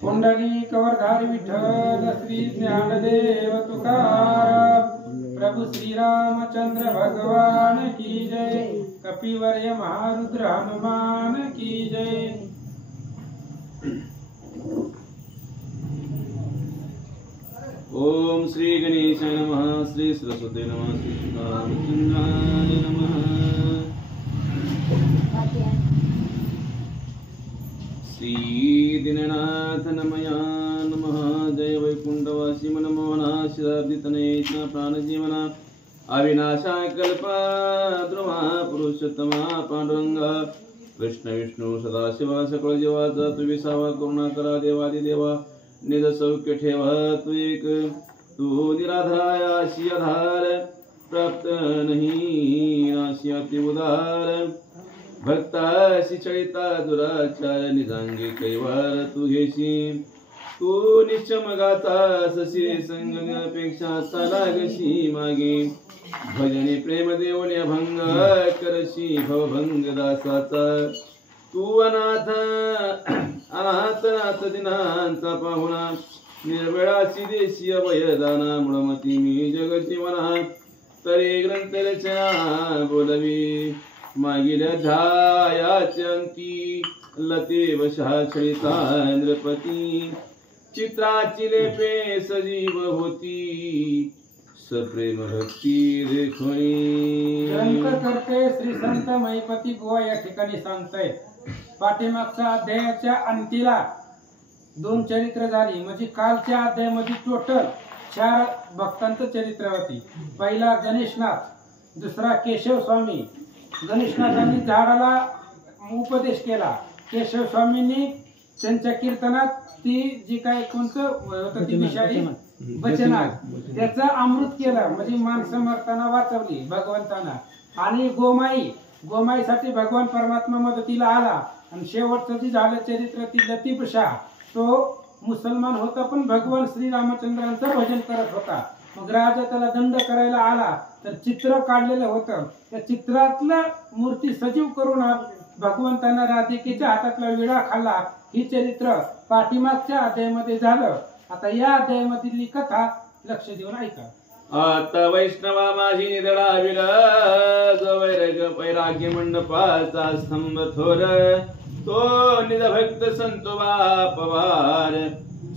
पुंडलिक वरधारी विठ्ठल श्री ज्ञानदेव तुकाराम प्रभु श्री रामचंद्र भगवान की जय। कपिवर्य महारुद्र हनुमान की जय। ओम श्री गणेशाय नमः, श्री सरस्वती नमः, श्री रामचंद्राय नमः। श्री दीननाथ नमया नमः। जय वैकुंठवासी मनमोहना शिरार्दितनयेन प्राणजीवना अविनाशा कल्पा द्रुमा पुरुषोत्तमा पांडुरंगा कृष्ण विष्णू सदाशिवा सकळ जीवाचा तू विसावा करुणा करा देवादिदेवा निज सौख्य ठेव तू एक तू निराधाराय आशी आधार प्राप्त नहीं नाशी अति उदार भक्ताशी चळिता दुराचार निजांगी कैवार तू घेशी तू निश्चमगाता सशी संगपेक्षा सालागशी मागे भजने प्रेम देवने अभंग करशी भवभंग दासाचा तू अनाथ अनाथ नाथ दिनांचा पाहुणा निर्वेळाची देशी अभयदाना मुळमती मी जगजीवना तरी ग्रंथरचना बोलवी मागिल्या ध्यायाच्या अंती लते वशा छळिता नृपती चित्राची लेपे सजीव होती सप्रेम भक्ती देखोई। करते श्री संत महिपती बुवा या ठिकाणी सांगताय पाठीमागच्या अध्यायाच्या अंतीला 2 चरित्र झाली। म्हणजे कालच्या अध्यायामध्ये टोटल 4 भक्तांचं चरित्र होती। पहिला गणेशनाथ, दुसरा केशव स्वामी। गणेशनाथांनी झाडाला उपदेश केला, केशव स्वामींनी त्यांच्या कीर्तनात ती जी काय कोणतं होतं ती विषारी वचना त्याचं अमृत केलं, म्हणजे माणसं मरताना वाचवली भगवंताना। आणि गोमाईसाठी भगवान परमात्मा मदतीला आला। आणि शेवटचं जे झालं चरित्र ती लतीफ शाह, तो मुसलमान होता पण भगवान श्री रामचंद्रांचं भजन करत होता। मग राजा त्याला दंड करायला आला तर चित्र काढलेलं होतं, त्या चित्रातलं मूर्ती सजीव करून भगवंतांना राधिकेच्या हातातला विडा खाल्ला। ही चरित्र पाठीमागच्या अध्यायामध्ये झालं। आता या अध्यायामधली कथा लक्ष देऊन ऐका। आता वैष्णवा माझी निधडा विराज वैराग्य मंडपाचा स्तंभ थोर तो निज भक्त संतोबा पवार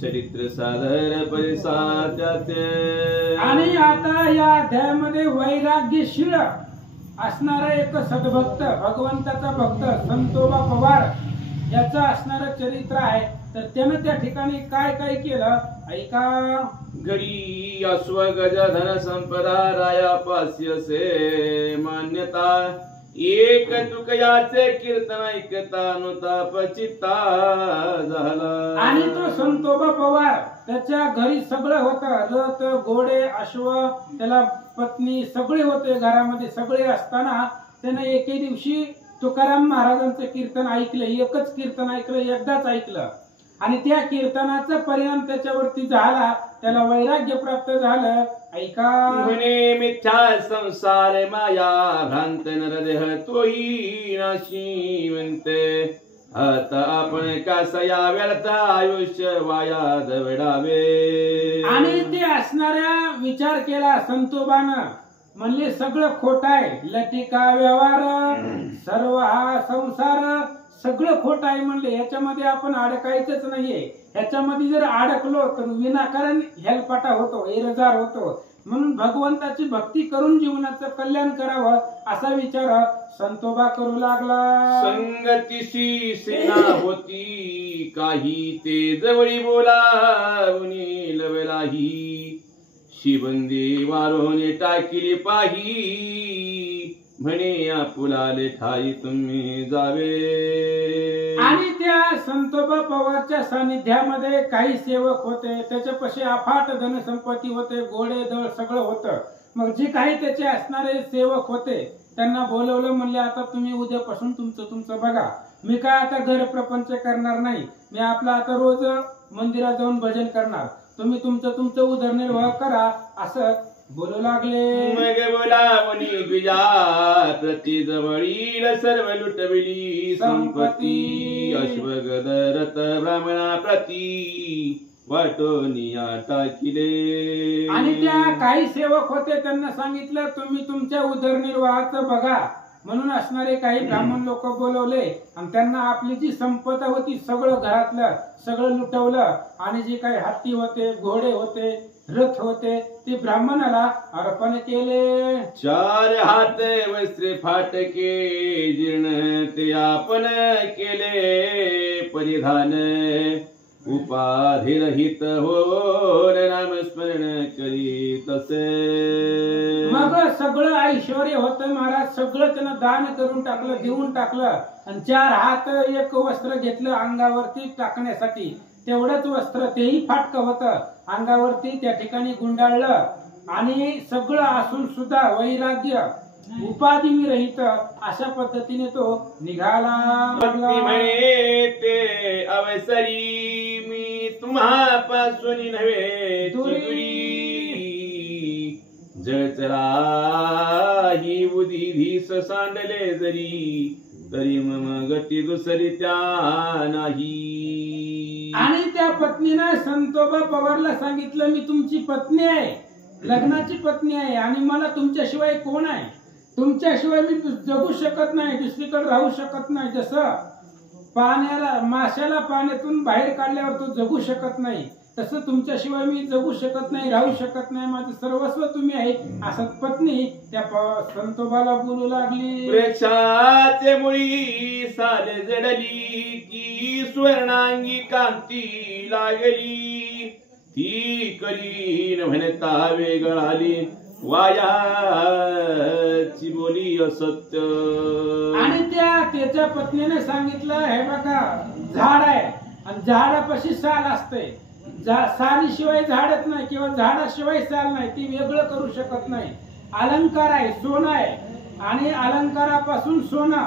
चरित्र सादर परिसात्याचे। आणि आता या अध्यायामध्ये वैराग्यशील असणारा एक सद्भक्त भगवंताचा भक्त संतोबा पवार याचं असणारं चरित्र आहे। तर त्यानं त्या ठिकाणी काय काय केलं ऐका। घरी अश्व गज धन संपदा राया पास्य से मान्यता एक तुकयाचे कीर्तन ऐकता अनुताप चित्ता झाला। आणि तो संतोबा पवार त्याच्या घरी सगळं होतं, रथ घोडे अश्व त्याला पत्नी सगळे होते घरामध्ये। सगळे असताना त्याने एके दिवशी तुकाराम महाराजांचं कीर्तन ऐकलं, एकच कीर्तन ऐकलं, एकदाच ऐकलं। आणि त्या कीर्तनाचा परिणाम त्याच्यावरती झाला, त्याला वैराग्य प्राप्त झालं। ऐका। म्हणे मिथ्या संसार माया भ्रांत नरदेह तोही नाशी म्हणते आता आपण कसया व्यर्थ आयुष्य वायात वेडावे। आणि ते असणाऱ्या विचार केला संतोबानं, म्हणले सगळं खोट आहे, लटिका व्यवहार सर्व हा संसार सगळं खोट आहे म्हणले, याच्यामध्ये आपण अडकायचंच नाहीये। ह्याच्यामध्ये जर अडकलो तर विनाकारण हेलपाटा होतो, एरजार होतो। म्हणून भगवंताची भक्ती करून जीवनाचं कल्याण करावं असा विचार संतोबा करू लागला। संगतीशी सेना होती काही ते जवळी बोलावणी लवलाही शिबंदी वारोने टाकिली पाही म्हणे आपुलाले ठाई तुम्ही जावे। आणि त्या संतोबा पवारच्या सानिध्यामध्ये काही सेवक होते, त्याच्यापाशी अफाट धनसंपत्ती होते, घोडे दळ सगळं होतं। मग जे काही त्याचे असणारे सेवक होते त्यांना बोलवलं, म्हणले आता तुम्ही उद्यापासून तुमचं बघा, मी काय आता घर प्रपंच करणार नाही, मी आपला आता रोज मंदिरात जाऊन भजन करणार, तुम्ही तुमचं उदरनिर्वाह करा असं बोलू लागले. मग बोलावणी द्विजा प्रति जवळील सर्व लुटविली संपत्ती. अश्वगद रथ ब्राह्मणा प्रती वाटोनिया टाकिले. आणि त्या काही सेवक होते, त्यांना सांगितलं तुम्ही तुमच्या उदरनिर्वाहाचं बघा म्हणून असणारे काही ब्राह्मण लोक बोलवले आणि त्यांना आपली जी संपदा होती सगळं घरातलं सगळं लुटवलं आणि जे काही हत्ती होते, घोडे होते, रथ होते ते ब्राह्मणाला अर्पण केले. 4 हात वस्त्रे फाटके जीर्ण ते आपण केले परिधान. उपाधी रहित हो नामस्मरण करी तसे. मग सगळं ऐश्वर होतं महाराज, सगळं त्यानं दान करून टाकलं, देऊन टाकलं आणि 4 हात एक वस्त्र घेतलं अंगावरती टाकण्यासाठी. तेवढंच वस्त्र तेही फाटकं होतं, अंगावरती त्या ठिकाणी गुंडाळलं आणि सगळं असून सुद्धा वैराग्य उपाधी विरहित अशा पद्धतीने तो निघाला. म्हणे ते अवसरी मी तुम्हापासून नव्हे दुरी. जळचरा ही उदिधीस सांडले जरी तरी मम गती दुसरी त्या नाही. आणि त्या पत्नीनं संतोबा पवारला सांगितलं मी तुमची पत्नी आहे, लग्नाची पत्नी आहे आणि मला तुमच्याशिवाय कोण आहे, तुमच्याशिवाय मी जगू शकत नाही, दुसरीकडे राहू शकत नाही. जसं पाण्याला माशाला पाण्यातून बाहेर काढल्यावर तो जगू शकत नाही तसं तुमच्याशिवाय मी जगू शकत नाही, राहू शकत नाही, माझं सर्वस्व तुम्ही आहे असं पत्नी त्या संतोबाला बोलू लागली. वृक्षाचे मुळी साले जडली की स्वर्णांगी कांती लागली. ती करीन म्हणता वेगळाली वायाची बोली असत्य. आणि त्याच्या पत्नीने सांगितलं हे बघा झाड आहे आणि झाडापाशी साल असते, सालीशिवाय झाडच नाही किंवा झाडाशिवाय साल नाही, ती वेगळं करू शकत नाही. अलंकार आहे, सोनं आहे आणि अलंकारापासून सोनं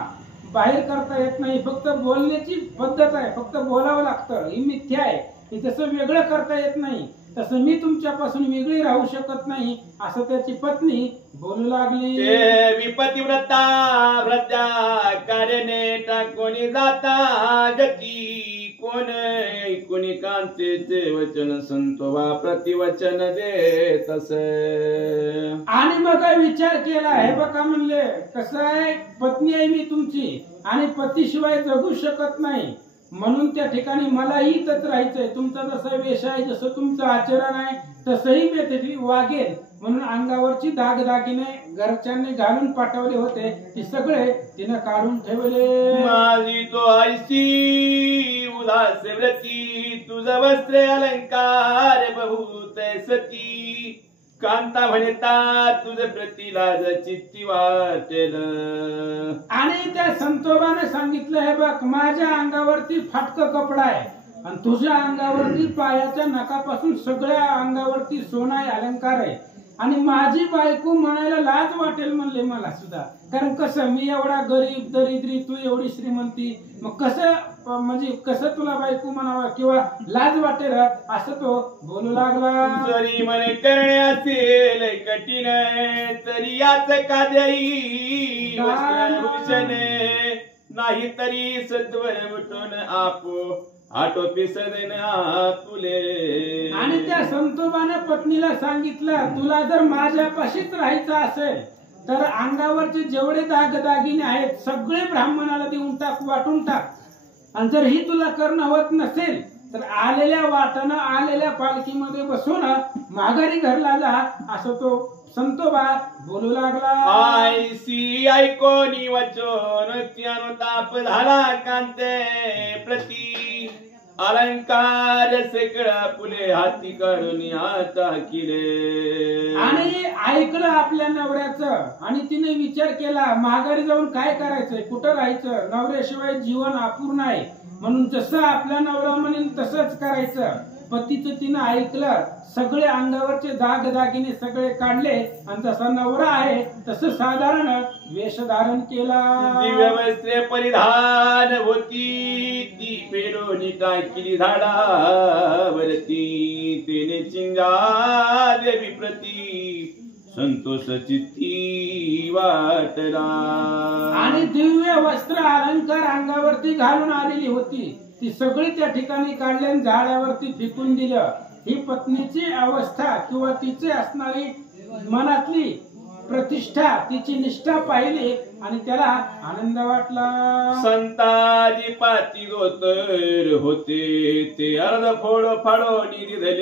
बाहेर करता येत नाही. फक्त बोलण्याची पद्धत आहे, फक्त बोलावं लागतं, ही मिथ्या आहे. हे तसं वेगळं करता येत नाही, तसं मी तुमच्यापासून वेगळी राहू शकत नाही असं त्याची पत्नी बोलू लागली. विपतिव्रता व्रत्या कार्याने टाकोणी जाता गती. कोणी कांतेचे वचन संतोबा प्रतिवचन देत असे. आणि मग विचार केला हे बघा म्हणले कसं आहे, पत्नी आहे मी तुमची आणि पतीशिवाय जगू शकत नाही म्हणून त्या ठिकाणी मलाही इथंच राहायचंय. तुमचा जसा वेश आहे, जसं तुमचं आचरण आहे तसंही मी तिथे वागेल म्हणून अंगावरची दागदागिने घरच्यांनी घालून पाठवले होते ते सगळे तिनं काढून ठेवले. माझी तो आयसी उदास व्रती तुझा वस्त्रे अलंकार बहुत सती. कांता म्हणता तुझ प्रतिलाज चित्ती वाटेल. आणि त्या संतोबाने सांगितलं हे बघ माझ्या अंगावरती फाटकं कपडा आहे आणि तुझ्या अंगावरती पायाच्या नखापासून सगळ्या अंगावरती सोना आहे, अलंकार आहे आणि माझी बायको म्हणायला लाज वाटेल म्हणले मला सुद्धा. कारण कसं मी एवढा गरीब दरिद्री, तू एवढी श्रीमंती, मग कसं म्हणजे कसं तुला बायको म्हणावा किंवा लाज वाटेल असं तो बोलू लागला. जरी म्हणे करणे असेल कठीण तरी याच काद्याई भूषण नाही तरी सत्वर उठून आपो आटोपी सदैन तुले. आणि त्या संतोबाने पत्नीला सांगितलं तुला जर माझ्यापाशीच राहायचं असेल तर अंगावरचे जेवढे दागदागिने आहेत सगळे ब्राह्मणाला देऊन टाक, वाटून टाक. आणि जर ही तुला करणं होत नसेल तर आलेल्या वाटानं आलेल्या पालखीमध्ये बसून माघारी घरला जा असं तो संतोबा बोलू लागला. आयसी ऐकोनी वचन त्यानुताप झाला कांते प्रती. अलंकार सगळा फुले हाती काढून आता किले. आणि ऐकलं आपल्या नवऱ्याचं आणि तिने विचार केला माघारी जाऊन काय करायचंय, कुठं राहायचं, नवऱ्याशिवाय जीवन अपूर्ण आहे म्हणून जसं आपल्या नवरा म्हणेल तसंच करायचं. पतीचं तिनं ऐकलं, सगळे अंगावरचे दागदागिने सगळे काढले आणि जसा नवरा आहे तसं साधारण वेश धारण केला. दिव्य वस्त्रे परिधान होती ती फेरोनी टाकली झाडावरती. तिने चिंगा देवी प्रती संतोष चित्ती वाटला. आणि दिव्य वस्त्र अलंकार अंगावरती घालून आलेली होती, ती सगळी त्या ठिकाणी काढली आणि झाडावरती फेकून दिलं. ही पत्नीची अवस्था किंवा तिची असणारी मनातली प्रतिष्ठा, तिची निष्ठा पाहिली आणि त्याला आनंद वाटला. संताजी पाती धोतर होते ते अर्ध फोड फाडो निधले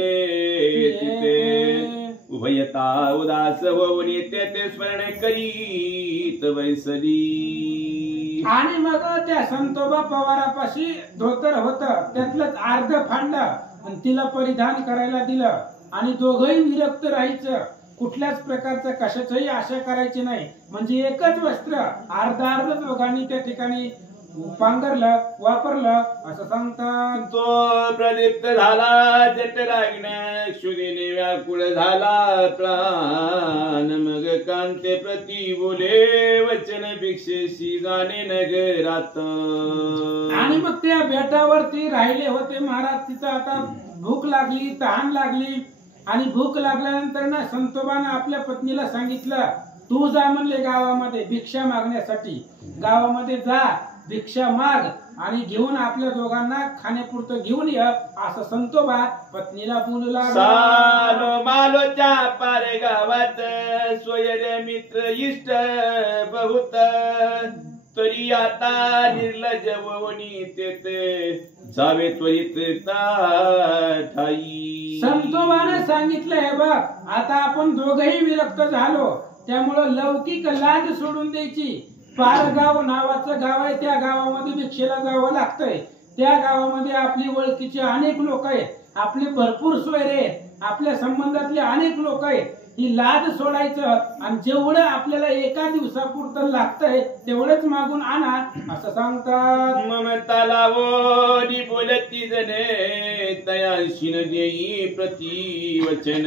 तिथे उभयता उदास होऊन येते ते स्मरण करीत बैसली. आणि मग त्या संतोबा पवारापाशी धोतर होतं, त्यातलंच अर्ध फांड आणि तिला परिधान करायला दिलं. आणि दोघंही विरक्त राहायचं, कुठल्याच प्रकारचं कशाचंही आशा करायची नाही. म्हणजे एकच वस्त्र अर्ध दोघांनी त्या ठिकाणी पांघरलं, वापरलं असं सांगतात. तो प्रदीप्त झाला जठराग्न्या क्षुधीने व्याकुळ झाला प्राण. मग कांते प्रती बोले वचन भिक्षेशी जाणे नगरात. आणि मग त्या बेटावरती राहिले होते महाराज. तिथं आता भूक लागली, तहान लागली. आणि भूक लागल्यानंतर ना संतोबानं आपल्या पत्नीला सांगितलं, तू जा म्हणले गावामध्ये भिक्षा मागण्यासाठी. गावामध्ये जा, भिक्षा माग आणि घेऊन आपल्या दोघांना खाण्यापुरतं घेऊन ये असं संतोबा पत्नीला बोलू लागला. सालो मालोच्या पारे गावात स्वयं मित्र इष्ट बहुत. तरी आता निर्लज ववनी तेथे जावे त्वरित ठाई. संतोबाने सांगितलं, हे बघ आता आपण दोघही विरक्त झालो, त्यामुळं लौकिक लाज सोडून द्यायची. पारगाव नावाचं गाव आहे, त्या गावामध्ये भिक्षेला जावं लागतंय. त्या गावामध्ये आपली ओळखीचे अनेक लोक आहेत, आपले भरपूर सोयरे, आपल्या संबंधातले अनेक लोक आहेत. ही लाज सोडायचं आणि जेवढं आपल्याला एका दिवसापुरतं लागतंय तेवढंच मागून आणा असं सांगतात. ममता लावोनी बोलती जने तयाशीन देई प्रतिवचन.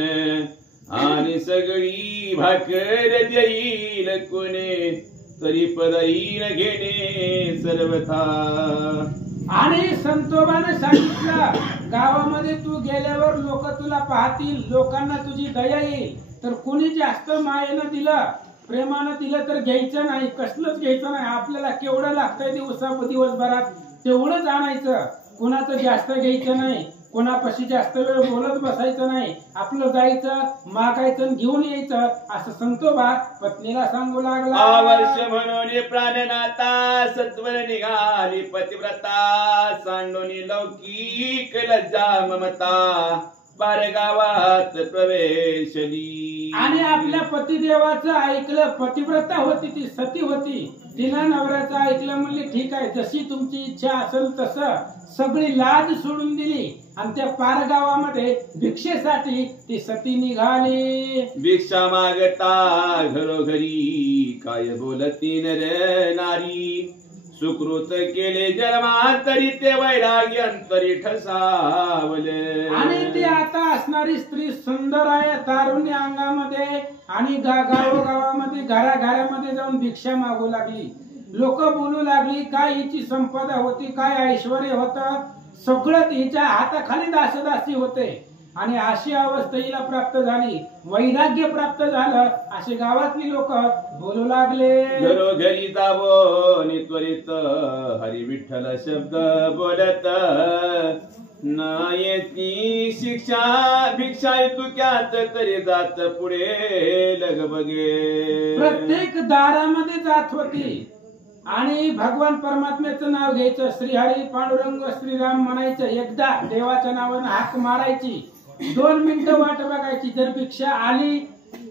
आणि सगळी भाकर देईल कोणे तरी पदाईन घेणे सर्वथा. आणि संतोबाने सांगितलं, गावामध्ये तू गेल्यावर लोक तुला पाहतील, लोकांना तुझी दया येईल. तर कोणी जास्त मायेनं दिलं, प्रेमानं दिलं तर घ्यायचं नाही, कसलंच घ्यायचं नाही. आपल्याला केवढं लागतंय दिवसभरात तेवढंच आणायचं. कोणाचं जास्त घ्यायचं नाही, कोणापाशी जास्त वेळ बोलत बसायचं नाही. आपलं जायचं, मागायचं, घेऊन यायचं असं संतोबा पत्नीला सांगू लागला. वर्ष म्हणून प्राणनाथा सत्वर निघाली पतिव्रता. सांडोनी लौकिक लज्जा ममता पारगावात प्रवेशली. आणि आपल्या पतिदेवाचं ऐकलं. पतिव्रता होती, ती सती होती. तिनं नवऱ्याचं ऐकलं, म्हणली ठीक आहे, जशी तुमची इच्छा असेल तसं. सगळी लाज सोडून दिली आणि त्या पारगावामध्ये भिक्षेसाठी ती सती निघाली. भिक्षा मागता घरोघरी काय बोलती नर नारी. सुकृत केले जन्मांतरी ते वैराग्य अंतरी ठसावले. आणि ती आता असणारी स्त्री सुंदर आहे, तारुण्य अंगामध्ये. आणि गावोगावामध्ये घराघरामध्ये जाऊन भिक्षा मागू लागली. लोक बोलू लागली, काय हिची संपदा होती, काय ऐश्वर्य होतं, सगळं हिच्या हाताखाली दासदासी होते. आणि अशी अवस्था हिला प्राप्त झाली, वैराग्य प्राप्त झालं असे गावातली लोक बोलू लागले. घरोघरी जावो त्वरित हरी विठ्ठल शब्द बोलत. नायती शिक्षा भिक्षा तुक्यात तरी जात पुढे लगबगे. प्रत्येक दारामध्ये जात होती आणि भगवान परमात्म्याचं नाव घ्यायचं, श्रीहरी पांडुरंग श्रीराम म्हणायचं. एकदा देवाच्या नावानं हाक मारायची, 2 मिनिटं वाट बघायची. जर भिक्षा आली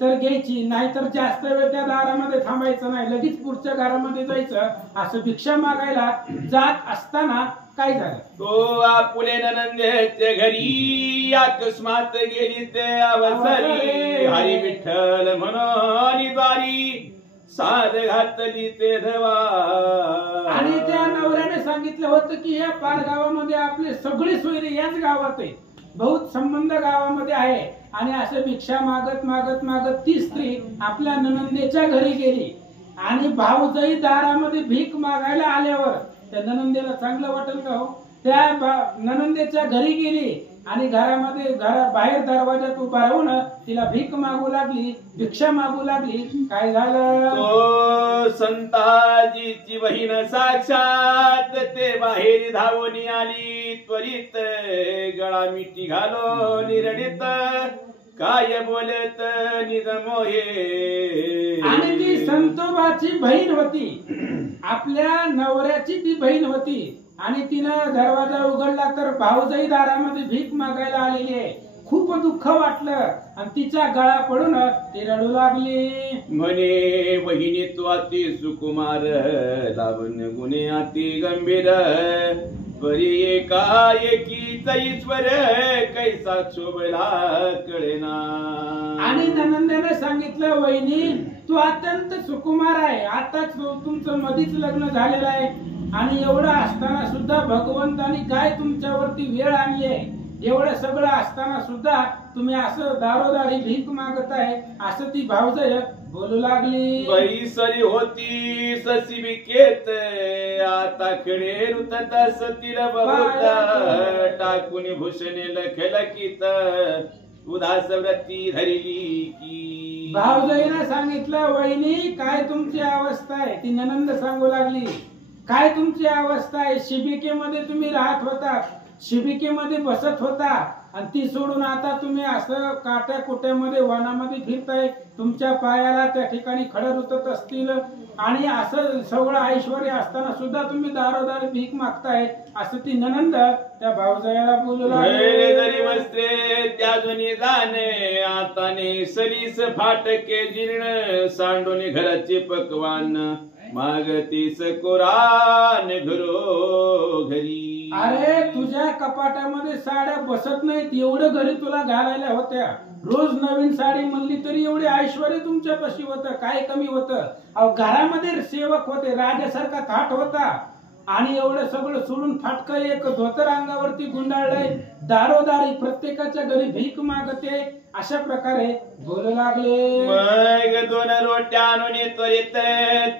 तर घ्यायची, नाहीतर जास्त वेळ त्या दारामध्ये थांबायचं नाही, लगेच पुढच्या घरामध्ये जायचं. असं भिक्षा मागायला जात असताना काय झालं, तो आपुले नंदेच्या घरी अकस्मात गेली ते अवसरी. हरी विठ्ठल म्हणून दारी साध घातली ते धवा. आणि त्या नवऱ्याने सांगितलं होतं की या पारगावामध्ये आपले सगळे सोयरे याच गावात आहे, बहुत संबंध गावामध्ये आहे. आणि असं भिक्षा मागत मागत मागत ती स्त्री आपल्या ननंदेच्या घरी गेली. आणि भाऊजाई दारामध्ये भीक मागायला आल्यावर त्या ननंदेला चांगलं वाटेल का हो, त्या ननंदेच्या घरी गेली आणि बाहेर दरवाजात उभा राहून तिला भीक मागू लागली, भिक्षा मागू लागली. काय झालं? तो संताजीची बहीण साक्षात ते बाहेर धावून आली, त्वरित गळा मिठी घालो निरडित काय बोलत निज मोहे. आणि ती संतोबाची बहीण होती, आपल्या नवऱ्याची ती बहीण होती. आणि तिनं दरवाजा उघडला तर भाऊजाई दारामध्ये भीक मागायला आलेली आहे. खूप दुःख वाटलं आणि तिचा गळा पडून ती रडू लागली. म्हणे बहिणी तू अति सुकुमार, लावण्य गुणे अति गंभीर, परी एकाएकीचा ईश्वर कैसा शोभला कळेना. आणि ननंदेने सांगितलं, वहिनी तू अत्यंत सुकुमार आहे, आताच तुमचं मधीच लग्न झालेलं आहे आणि एवढं असताना सुद्धा भगवंतानी काय तुमच्यावरती वेळ आणली आहे. एवढं सगळं असताना सुद्धा तुम्ही असं दारोदारी भीक मागताय, असं ती भाऊजाई बोलू लागली. बाई सरी होती ससी विकेत, आता कडे रुतत सतीला बहुत, टाकून भूषणे लखलकीत उदास व्रती धरली की. भाऊजाईने सांगितलं, वहिनी काय तुमची अवस्था आहे. ती ननंद सांगू लागली, काय तुमची अवस्था आहे. शिबिकेमध्ये तुम्ही राहत होता, शिबिकेमध्ये बसत होता आणि ती सोडून आता तुम्ही असं काट्या कुट्यामध्ये वनामध्ये फिरताय. तुमच्या पायाला त्या ठिकाणी खडं रुतत असतील आणि असं सगळं ऐश्वर्य असताना सुद्धा तुम्ही दारोदारी भीक मागताय, असं ती ननंद त्या भाऊजाईला बोलू लागली. जरी वस्त्रे त्याजूनी जाणे, आता ने सलीस फाटके जीर्ण, सांडून घराचे पकवान मागतीस कोरान घरो घरी. अरे तुझ्या कपाटामध्ये साड्या बसत नाहीत, एवढं घरी तुला घालायला होत्या. रोज नवीन साडी म्हणली तरी एवढे ऐश्वर्य तुमच्यापाशी होतं, काय कमी होतं. अहो घरामध्ये सेवक होते, राजासारखा थाट होता आणि एवढं सगळं सोडून फाटकं एक धोतर अंगावरती गुंडाळलंय, दारोदारी प्रत्येकाच्या घरी भीक मागते, अशा प्रकारे बोलू लागले. मग दोन रोट्या आणून त्वरित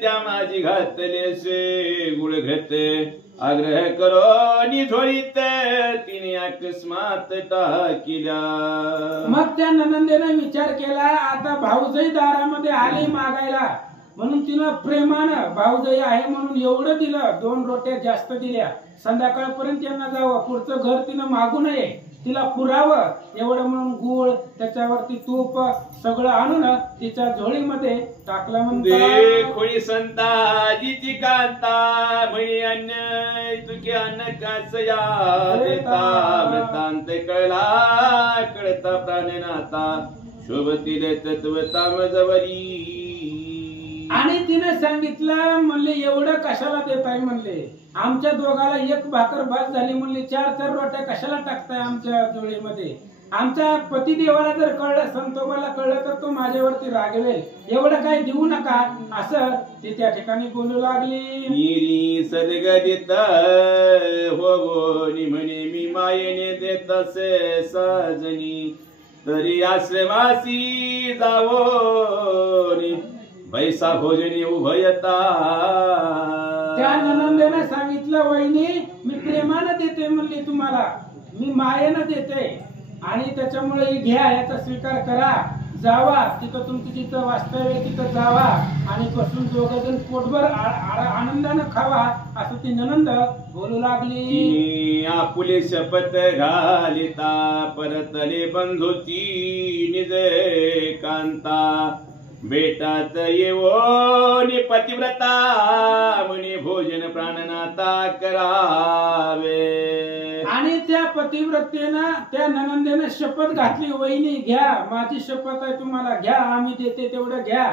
त्या माझी घातलेसे गुळ घेते, आग्रह करो निझोळीत तिने अकस्मात टाकिल्या. मग त्या ननंदेने विचार केला, आता भाऊजाई दारामध्ये आले मागायला, म्हणून तिनं प्रेमानं भाऊजाई आहे म्हणून एवढं दिलं, 2 रोट्या जास्त दिल्या. संध्याकाळपर्यंत त्यांना जावं, पुढचं घर तिनं मागू नये, तिला पुरावं एवढं म्हणून गुळ त्याच्यावरती तूप सगळं आणून तिच्या झोळीमध्ये टाकलं. म्हणते खोळी संताजीची कांता, म्हणी अन्न तुके अन्न कासया देता, वृत्तांत कळला कळता प्राणनाथा, शोभतील तत्वता मजवरी. आणि तिने सांगितलं, म्हणले एवढं कशाला देताय. म्हणले आमच्या दोघाला एक भाकर भात झाली, म्हणले 4-4 रोट्या कशाला टाकताय आमच्या जोडीमध्ये. आमच्या पतिदेवाला जर कळलं, संतोबाला कळलं तर तो माझ्यावरती रागवेल, एवढं काही देऊ नका, असं ती त्या ठिकाणी बोलू लागली. सदगदित हो म्हणे मी मायेने देत असे साजनी, तरी आश्रमासी जावो पैसा भोजनी उभयता. त्या ननंदेने सांगितलं, वहिनी मी प्रेमानं देते म्हणली तुम्हाला, मी मायेनं देते आणि त्याच्यामुळे घ्या, याचा स्वीकार करा, जावा तिथं तुमचं जिथं वास्तव्य तिथं जावा आणि बसून दोघंजण पोटभर आनंदानं खावा, असं ती ननंद बोलू लागली. आपुले शपथ घालिता परतले बंधुती निज कांता, बेटात येवो पतिव्रता म्हणे भोजन प्राणनाथा करावे. आणि त्या पतिव्रतेनं त्या ननंदेनं शपथ घातली, वहिनी घ्या, माझी शपथ आहे तुम्हाला, घ्या, आम्ही देते तेवढं घ्या.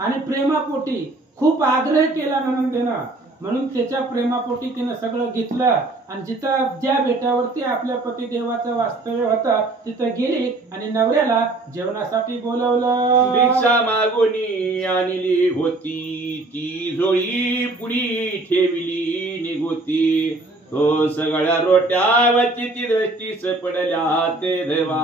आणि प्रेमापोटी खूप आग्रह केला ननंदेनं, म्हणून त्याच्या प्रेमापोटी तिनं सगळं घेतलं आणि जिथं ज्या बेटावरती आपल्या पतिदेवाचं वास्तव्य होतं तिथं गेली आणि नवऱ्याला जेवणासाठी बोलवलं. भिक्षा मागुनी आणली होती ती झोळी पुढी ठेवली निघोती, तो सगळ्या रोट्यावरची ती दृष्टीस पडल्या ते देवा.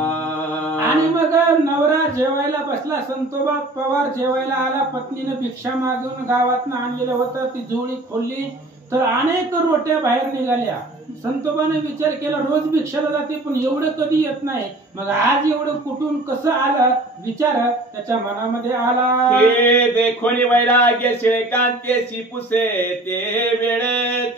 आणि मग नवरा जेवायला बसला, संतोबा पवार जेवायला आला, पत्नीने भिक्षा मागून गावातनं आणलेलं होतं, ती झोळी खोलली, तर अनेक रोट्या बाहेर निघाल्या. संतोबाने विचार केला, रोज भिक्षाला जाते पण एवढं कधी येत नाही, मग आज एवढं कुठून कसं आलं विचार त्याच्या मनामध्ये आला. हे देखोनी वैराग्य शिळकांतेशी पुसे ते वेळ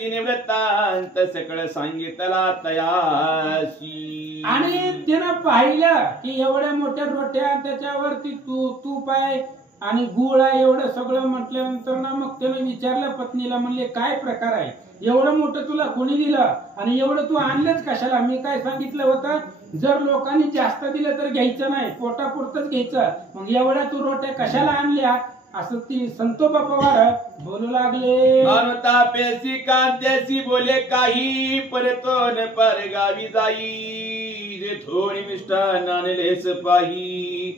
तिने वृत्तांत सकळ सांगितला तयाशी. आणि त्यानं पाहिलं की एवढ्या मोठ्या रोट्या त्याच्यावरती तूप आहे आणि गुळ आहे, एवढं सगळं म्हटल्यानंतर ना मग त्यानं विचारलं पत्नीला, म्हणले काय प्रकार आहे, एवढं मोठं तुला कोणी दिलं आणि एवढं तू आणलंच कशाला? मी काय सांगितलं होतं, जर लोकांनी जास्त दिलं तर घ्यायचं नाही, पोटापुरतच घ्यायचं, मग एवढ्या तू रोट्या कशाला आणल्या? असं ती संतोबा पवार बोलू लागले. पेसी कांत्याशी बोले काही परतोन परगावी जाई जे थोडी मिष्टान आणलेस पाही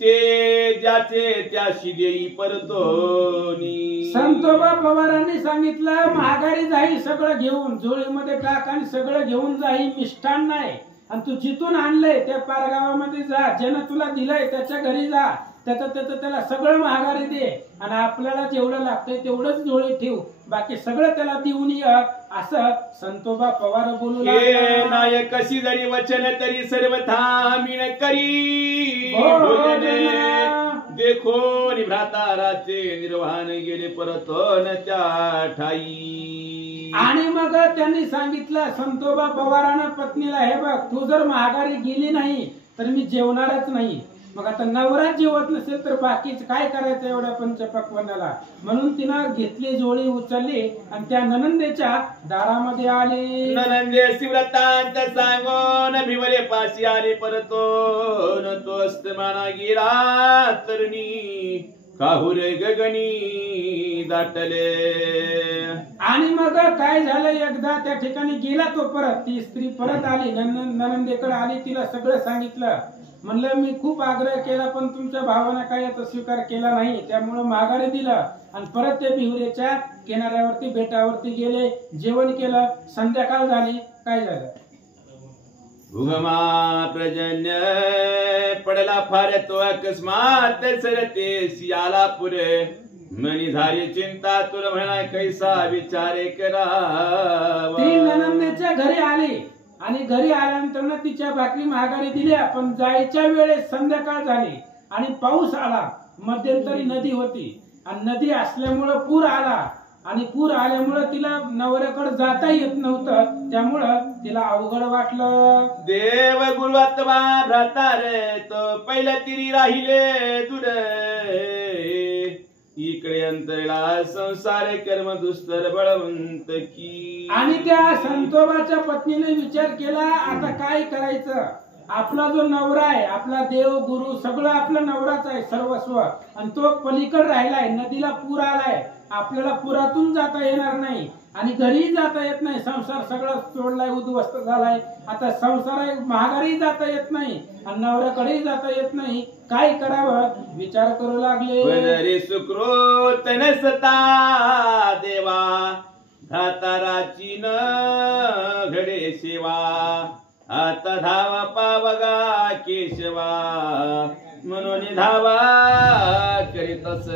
ते ज्याचे त्याशी देई परतोनी. संतोबा पवारांनी सांगितलं महागारी जाई सगळं घेऊन, झोळीमध्ये टाक आणि सगळं घेऊन जाई, मिष्टान नाही. आणि तू जिथून आणलंय त्या पारगावामध्ये जा, ज्यानं तुला दिलंय त्याच्या घरी जा, त्याला सगळं महागारी दे आणि आपल्याला जेवढं लागतंय तेवढंच डोळे ठेव, बाकी सगळं त्याला देऊन ये, असं संतोबा पवार बोलू लागले. नाय कशी जरी वचन तरी सर्वथा मीन करी देखो भ्राताराचे निर्वाहन गेले परतोन त्या ठाई. आणि मग त्यांनी सांगितलं संतोबा पवारानं पत्नीला, हे बघ तू जर महागारी गेली नाही तर मी जेवणारच नाही. मग आता नवरा जेवत नसेल तर बाकीच काय करायचं एवढ्या पंचपक्वानाला? म्हणून तिनं घेतली जोळी उचलली आणि त्या ननंदेच्या दारामध्ये आली. ननंदेसी व्रतांत सांगून भिवले पाशी आले परतोन तो अस्तमाना गेला तरणी काहुरे गगनी दाटले. आणि मग काय झालं, एकदा त्या ठिकाणी गेला तो परत, ती स्त्री परत आली, ननंदेकडे आली, तिला सगळं सांगितलं. म्हणलं मी खूप आग्रह केला पण तुमच्या भावानं काय याचा स्वीकार केला नाही, त्यामुळे माघारी दिलं. आणि परत ते भिवरेच्या किनाऱ्यावरती बेटावरती गेले, जेवण केलं, संध्याकाळ झाली. काय झालं, भुगमा प्रजन्य पडला फार तो अकस्मात सरते आला पुरे मनी झाली चिंता तुला म्हणा कैसा विचारे करा. ती ननंदेच्या घरी आली आणि घरी आल्यानंतर ना तिच्या भाकरी महागारी दिल्या, पण जायच्या वेळेस संध्याकाळ झाली आणि पाऊस आला. मध्यंतरी नदी होती आणि नदी असल्यामुळं पूर आला आणि पूर आल्यामुळं तिला नवऱ्याकडे जाता येत नव्हतं, त्यामुळं तिला अवघड वाटलं. देव गुरुआत्मा भ्रातार तो पहिला तिरी राहिले दूर इकडे अंतरला संसार कर्म दुस्तर बळवंत की. आणि त्या संतोबाच्या पत्नीने विचार केला, आता काय करायचं? आपला जो नवरा आहे, आपला देव गुरु सगळं आपला नवराच आहे, सर्वस्व, आणि तो पलीकडे राहिलाय, नदीला पूर आलाय, आपल्याला पुरातून जाता येणार नाही आणि घरी जाता येत नाही, संसार सगळा तोडलाय, उद्ध्वस्त झालाय. आता संसार महागारी जाता येत नाही आणि नवऱ्याकडेही जाता येत नाही, काय करावं विचार करू लागले. सुकृत नसता देवा धाताराची न घडे सेवा आता धावा पावगा केशवा म्हणून धावा करीत अस.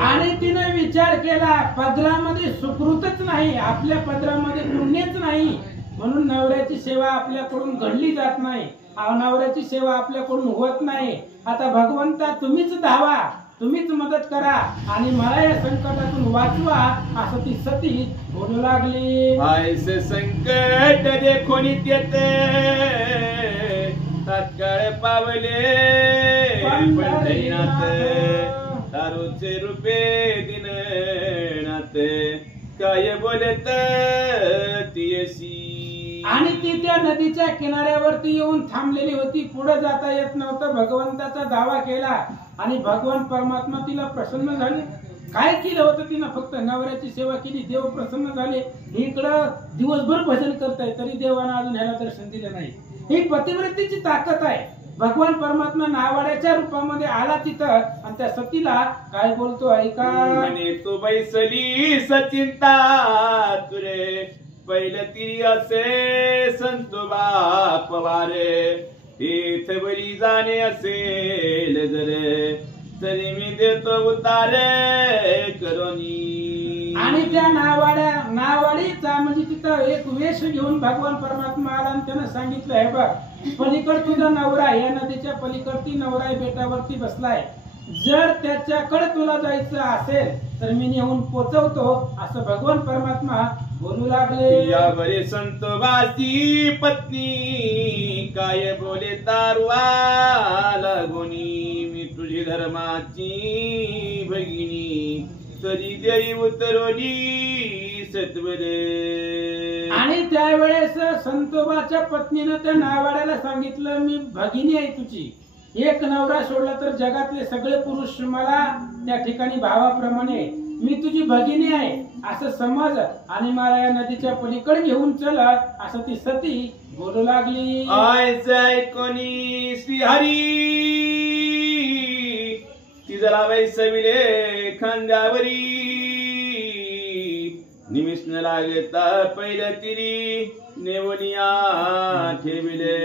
आणि तिने विचार केला, पदरामध्ये सुकृतच नाही, आपल्या पदरामध्ये पुण्यच नाही, म्हणून नवऱ्याची सेवा आपल्याकडून घडली जात नाही, नवऱ्याची सेवा आपल्याकडून होत नाही. आता भगवंता तुम्हीच धावा, तुम्हीच मदत करा आणि मला या संकटातून वाचवा, असं ती सती बोलू लागली. ऐसे संकट देखोनी येते तात्काळ पावले पंढरीनाथ तारूचे रूपे दिननाथ काय बोलत तियशी. आणि ती त्या नदीच्या किनाऱ्यावरती येऊन थांबलेली होती, पुढे जाता येत नव्हतं. भगवंताचा दावा केला आणि भगवान परमात्मा तिला प्रसन्न झाले. काय केलं होतं तिनं? फक्त नवऱ्याची सेवा केली, देव प्रसन्न झाले. इकडं दिवसभर भजन करताय तरी देवानं अजून ह्याला दर्शन दिलं नाही. ही पतिव्रतेची ताकद आहे. भगवान परमात्मा नावाड्याच्या रूपामध्ये आला तिथं आणि त्या सतीला काय बोलतो ऐका. म्हणे तू बैसली सचिंता तुरे पहिलं ती असे संतोबा पवारे तीर्थवरी जाणे असेल जर तरी मी देतो उतार करोनी. आणि त्या नावाडीचा म्हणजे तिथं एक वेश घेऊन भगवान परमात्मा आला आणि त्यानं सांगितलं, हे बघ, पलीकड तुझा नवरा, या नदीच्या पलीकडती नवरा आहे, बेटावरती बसलाय, जर त्याच्याकडे तुला जायचं असेल तर मी नेऊन पोचवतो, असं भगवान परमात्मा बोलू लागले. यावरे संतोबाची पत्नी काय बोले तारवा लागोनी. मी तुझी धर्माची भगिनी तरी देई उतरवली सत्वरे. आणि त्यावेळेस संतोबाच्या पत्नीनं त्या नावाड्याला सांगितलं, मी भगिनी आहे तुझी, एक नवरा सोडला तर जगातले सगळे पुरुष मला त्या ठिकाणी भावाप्रमाणे, मी तुझी भगिनी आहे असं समज आणि मला या नदीच्या पलीकडे घेऊन चल, असं ती सती बोलू लागली. आयचं कोणी श्रीहरी ती जरा वैसविले खांद्यावरी. निमिषन लागता पहिल्या तिरी नेवनिया ठेविले.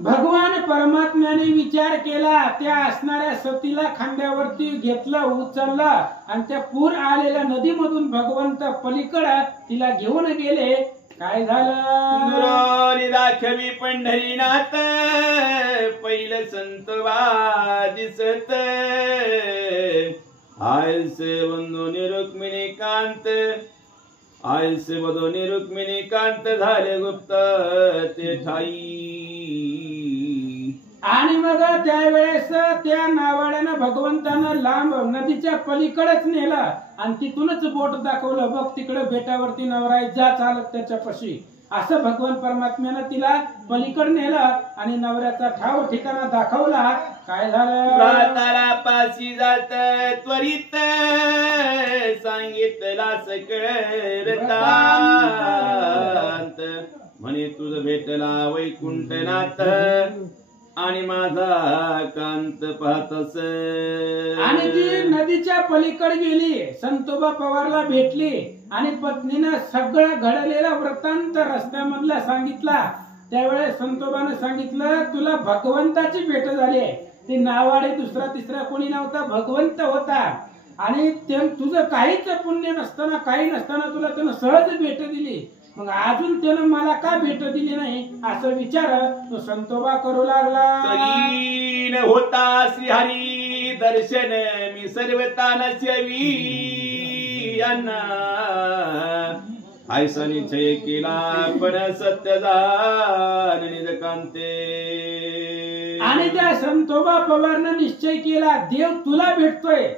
भगवान परमात्म्याने विचार केला, त्या असणाऱ्या सतीला खांद्यावरती घेतलं, उचललं आणि त्या पूर आलेल्या नदीमधून भगवंत पलीकडे तिला घेऊन गेले. काय झालं? दाखवी पंढरीनाथ पहिलं संतवा दिसत. आयसे वंदोनी रुक्मिणी कांत, आयसे वदोनी रुक्मिणी कांत झाले गुप्त ते ठाई. आणि मग त्यावेळेस त्या नावाड्यानं भगवंतानं लांब नदीच्या पलीकडेच नेलं आणि तिथूनच बोट दाखवलं, बघ तिकडे बेटावरती नवरा आहे, जा चालत त्याच्यापाशी, असं भगवान परमात्म्यानं तिला पलीकड नेलं आणि नवऱ्याचा ठाव ठिकाणा दाखवला. काय झालं? भ्राताला पाशी जात त्वरित सांगितला सकळ वृत्तांत. म्हणे तुझ भेटला वैकुंठनाथ आणि माझा कांत पाहतस. आणि ती नदीच्या पलीकडे गेली, संतोबा पवारला भेटली आणि पत्नीनं सगळं घडलेला वृत्तांत रस्त्यामधला सांगितला. त्यावेळेस संतोबानं सांगितलं, तुला भगवंताची भेट झाली आहे. ते नावाडे दुसरा तिसरा कोणी नव्हता, भगवंत होता. आणि तुझं काहीच पुण्य नसताना, काही नसताना तुला त्यानं सहज भेट दिली, मग अजून त्यानं मला का भेट दिली नाही असं विचार तो संतोबा करू लागला. तरी न होता श्रीहरी दर्शन मी सर्वता नसेवी यांना. आयसा निश्चय केला पण सत्य जाण निज कांते. आणि त्या संतोबा पवारनं निश्चय केला, देव तुला भेटतोय,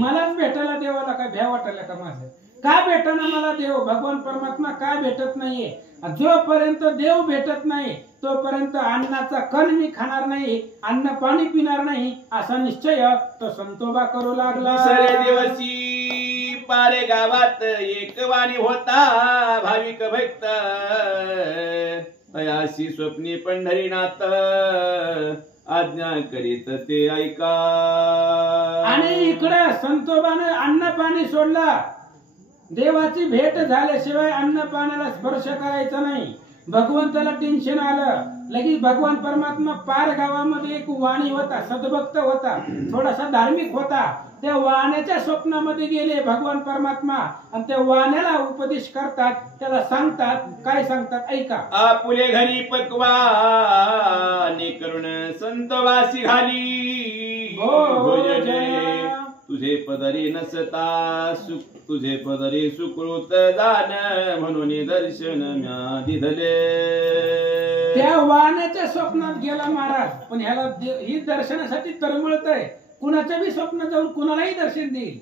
मलाच भेटायला देवाला काय भ्या वाटायला का माझं? का भेटना मला देव? भगवान परमात्मा का भेटत नाहीये? जोपर्यंत देव भेटत नाही तोपर्यंत अन्नाचा कण मी खाणार नाही, अन्न पाणी पिणार नाही, असा निश्चय तो संतोबा करू लागला. दुसऱ्या दिवशी पारे गावात एक वाणी होता भाविक भक्त. अयाशी स्वप्नी पंढरीनाथ आज्ञा करीत ते ऐका. आणि इकडे संतोबाने अन्न पाणी सोडला. देवाची भेट झाल्याशिवाय अन्न पाण्याला स्पर्श करायचा नाही. भगवंताला टेन्शन आलं. लगेच भगवान परमात्मा पार गावामध्ये एक वाणी होता, सद्भक्त होता, थोडासा धार्मिक होता. त्या वाण्याच्या स्वप्नामध्ये गेले भगवान परमात्मा आणि त्या वाण्याला उपदेश करतात, त्याला सांगतात. काय सांगतात ऐका. आपुले घरी पक्वाने करुण संतवासी घाली. भोजने तुझे पदरी नसता सुख, तुझे पदरी सुकृत जाण म्हणून दर्शन म्या दिधले. त्या वाण्याच्या स्वप्नात गेला महाराज, पण ह्याला ही दर्शनासाठी तळमळत आहे. कुणाच्या बी स्वप्नात जाऊन कुणालाही दर्शन देईल,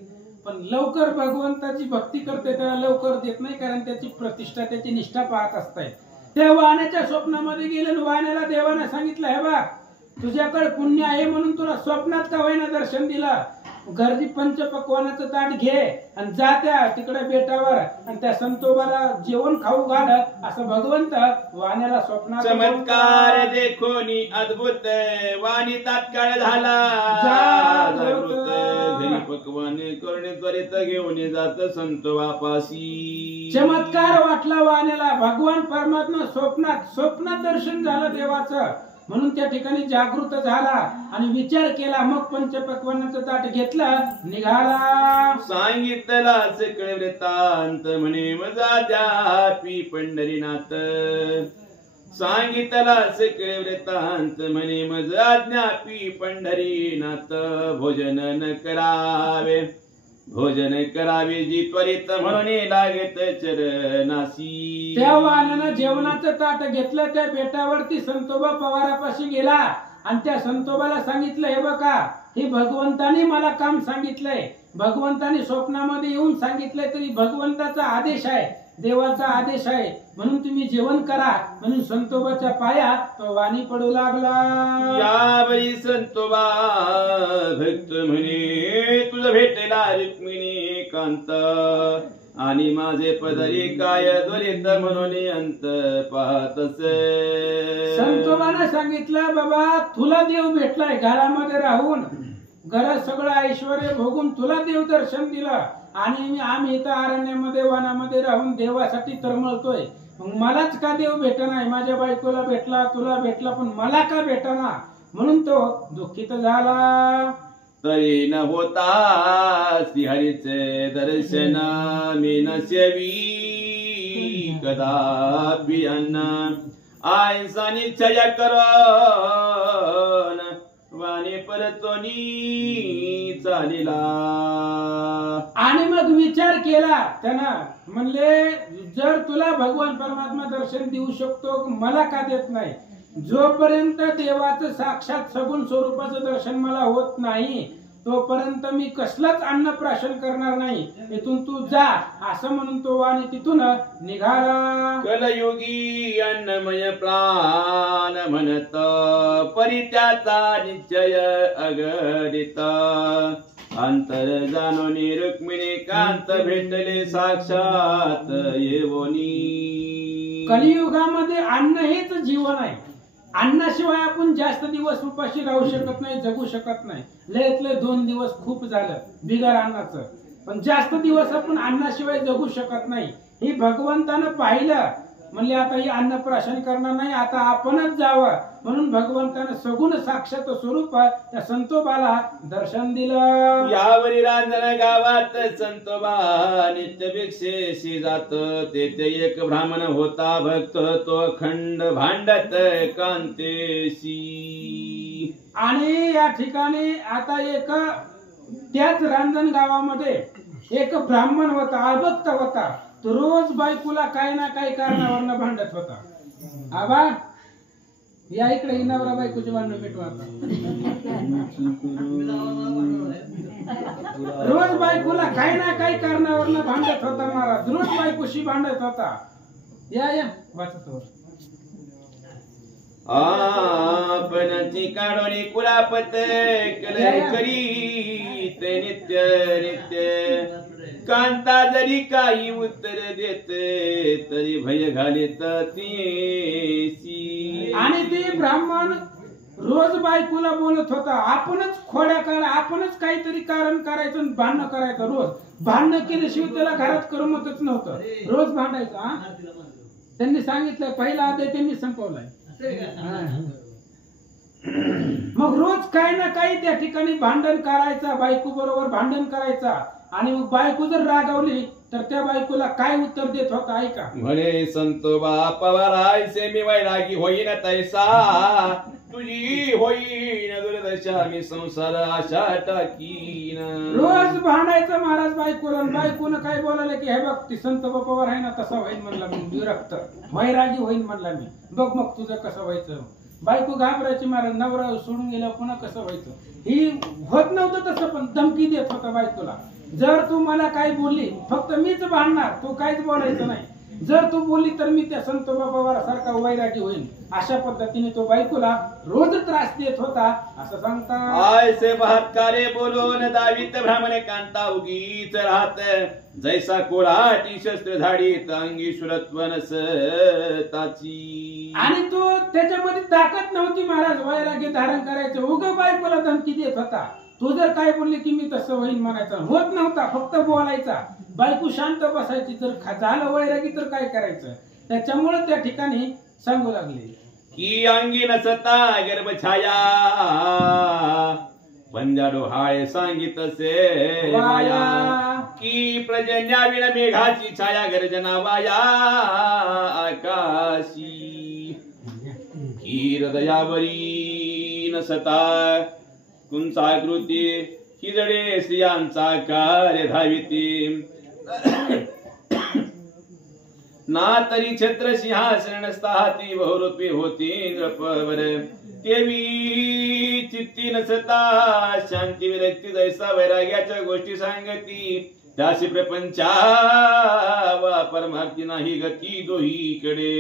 पण लवकर भगवंताची भक्ती करते त्याला लवकर देत नाही, कारण त्याची प्रतिष्ठा, त्याची निष्ठा पाहत असते. त्या वाण्याच्या स्वप्नामध्ये गेले, वाण्याला देवाने सांगितलं, हे बा तुझ्याकडे पुण्य आहे म्हणून तुला स्वप्नात का होईना दर्शन दिलं. घरची पंचपक्वानाचं ताट घे आणि जा त्या तिकडे बेटावर आणि त्या संतोबाला जेवण खाऊ घाल, असं भगवंत वाण्याला स्वप्नात. चमत्कार देखोनी अद्भुत वाणी तात्काळ झाला. घरी पक्वान करणे त्वरित घेऊन जात संतोबापाशी. चमत्कार वाटला वाण्याला. भगवान परमात्मा स्वप्नात दर्शन झालं देवाचं. म्हणून त्या ठिकाणी जागृत झाला आणि विचार केला. मग पंचपक्वान्नाचं ताट घेतलं, निघाला. सांगितला सकळ वृत्तांत म्हणे मजा द्यापी पंढरीनाथ. सांगितला सकळ वृत्तांत म्हणे मज आज्ञापी पंढरीनाथ. भोजन न करावे भोजन करावे जी त्वरित म्हणून लागत चरणासी. त्या वाहनानं जेवणाचं ताट घेतलं. त्या बेटावरती संतोबा पवारापाशी गेला आणि त्या संतोबाला सांगितलं, हे बघा, हे भगवंतानी मला काम सांगितलंय. भगवंतानी स्वप्नामध्ये येऊन सांगितलंय, तरी भगवंताचा आदेश आहे, देवाचा आदेश आहे, म्हणून तुम्ही जेवण करा. म्हणून संतोबाच्या पायात तो वाणी पडू लागला. यावरी संतोबा भक्त म्हणे तुझं भेटला रुक्मिणी कांत. आणि माझे पदरी काय द्वरित म्हणून अंत पाहतस. संतोबानं सांगितलं, बाबा तुला देव भेटलाय घरामध्ये राहून, घरात सगळं ऐश्वर भोगून तुला देव दर्शन दिलं आणि आम्ही इथं अरण्यामध्ये वनामध्ये राहून देवासाठी तरमळतोय. मग मलाच का देव भेटना? माझ्या बायकोला भेटला, तुला भेटला, पण मला का भेटना? म्हणून तो दुःखित झाला. तरी न होता श्रीहरीचे दर्शन मी नसेवी कदापि अन्न. आयसा निश्चय करून वाणी परतोनी चालिला. आणि मग विचार केला त्यानं, म्हणले जर तुला भगवान परमात्मा दर्शन देऊ शकतो, मला का देत नाही? जोपर्यंत देवाचं साक्षात सगुण स्वरूपाचं दर्शन मला होत नाही, तोपर्यंत मी कसलंच अन्नप्राशन करणार नाही. इथून तू जा, असं म्हणून तो वाणी तिथून निघाला. कलयुगी अन्नमय प्राण म्हणत परित्याचा निश्चय अगणित. अंतर जाणून रुक्मिणी कांत भेटले साक्षात येवोनी. कलियुगामध्ये अन्न हेच जीवन आहे. अन्नाशिवाय आपण जास्त दिवस उपाशी राहू शकत नाही, जगू शकत नाही. लयतले 2 दिवस खूप झालं बिगर अन्नाचं, पण जास्त दिवस आपण अन्नाशिवाय जगू शकत नाही. हे भगवंतानं पाहिलं, म्हणले आता ही अन्नप्राशन करणार नाही, आता आपणच जावं. म्हणून भगवंतानं सगुण साक्षात स्वरूप त्या संतोबाला दर्शन दिलं. यावरी रांजण गावात संतोबा नित्य भिक्षेशी जात. तेथे एक ब्राह्मण होता भक्त, तो अखंड भांडत कांतेशी. आणि या ठिकाणी आता त्याच रांजण गावामध्ये एक ब्राह्मण होता, अभक्त होता. तो रोज बायकोला काही ना काही कारणावरनं भांडत होता. आबा या इकडे नवरा बायकोची भांडण मिटवा. रोज बायकोला काही ना काही कारणावरनं भांडत होता महाराज. रोज बायकोशी भांडत होता. या वाचतो. आपणची काढोनी कुलापत कलय करी ते नित्य नित्य. कांता जरी काही उत्तर देते तरी भय घालित तीसी. आणि ते ब्राह्मण रोज बायकोला बोलत होता, आपणच खोड्या काढा, आपणच काहीतरी कारण करायचं, भांडणं करायचं. रोज भांडणं केल्याशिवाय त्याला घरात करमतच नव्हतं. रोज भांडायचं. त्यांनी सांगितलं, पहिला अध्याय त्यांनी संपवलाय. मग रोज काही ना काही त्या ठिकाणी भांडण करायचा, बायको बरोबर भांडण करायचा. आणि मग बायको जर रागावली तर त्या बायकोला काय उत्तर देत होता ऐका. म्हणे संतोबा पवारायचे मी वैरागी होईन तैसा. तुझी होईन दुर्दशा मी संसार आशा टाकीन. रोज भांडायचं महाराज बायकोला. बायकोनं काय बोलायला की हे बघ ती संतोबा पवार आहे ना, तसा होईन म्हणला मी, विरक्त वैरागी होईन म्हणला मी. बघ मग तुझं कसं व्हायचं. बायको घाबरायची महाराज. नवरा सोडून गेला पुन्हा कसं व्हायचं. ही होत नव्हतं तसं, पण धमकी देत होता बायकोला. जर तू मला काय बोलली, फक्त मीच भांडणार, तू काहीच बोलायचं नाही. जर तू बोलली तर मी त्या संतोबा पवारासारखा वैरागी होईल. अशा पद्धतीने तो बायकोला रोज त्रास देत होता असं सांगता. आयसे बहात्कारे बोलून दावित ब्राह्मणे कांता उगीच राहत. जैसा कोल्हाटी शस्त्र धाडीत अंगी सुरत्व नसताची. आणि तो त्याच्यामध्ये ताकद नव्हती महाराज वैरागी धारण करायचं. उग बायकोला धमकी देत होता. तू जर काय बोलली की मी तसं होईन म्हणायचं. होत नव्हता, फक्त बोलायचा. बायको शांत बसायची. जर झालं वैरागी तर काय करायचं. त्याच्यामुळे त्या ठिकाणी सांगू लागले. की अंगी नसता गर्भछाया पंजा डोहाळे सांगितसे माया की प्रजन्याविण मेघाची छाया गर्जना वाया आकाशी की हृदयावरी नसता कुंचाकृती ही जडे स्त्रियांचा कार्य धाविती ना तरी छत्र सिंहासन नसताती बहुरूपी होती नृपवर देवी चित्ती नसता शांती विरक्ती जैसा वैराग्याच्या गोष्टी सांगती त्याशी प्रपंचा परमार्थी नाही गती दोहीकडे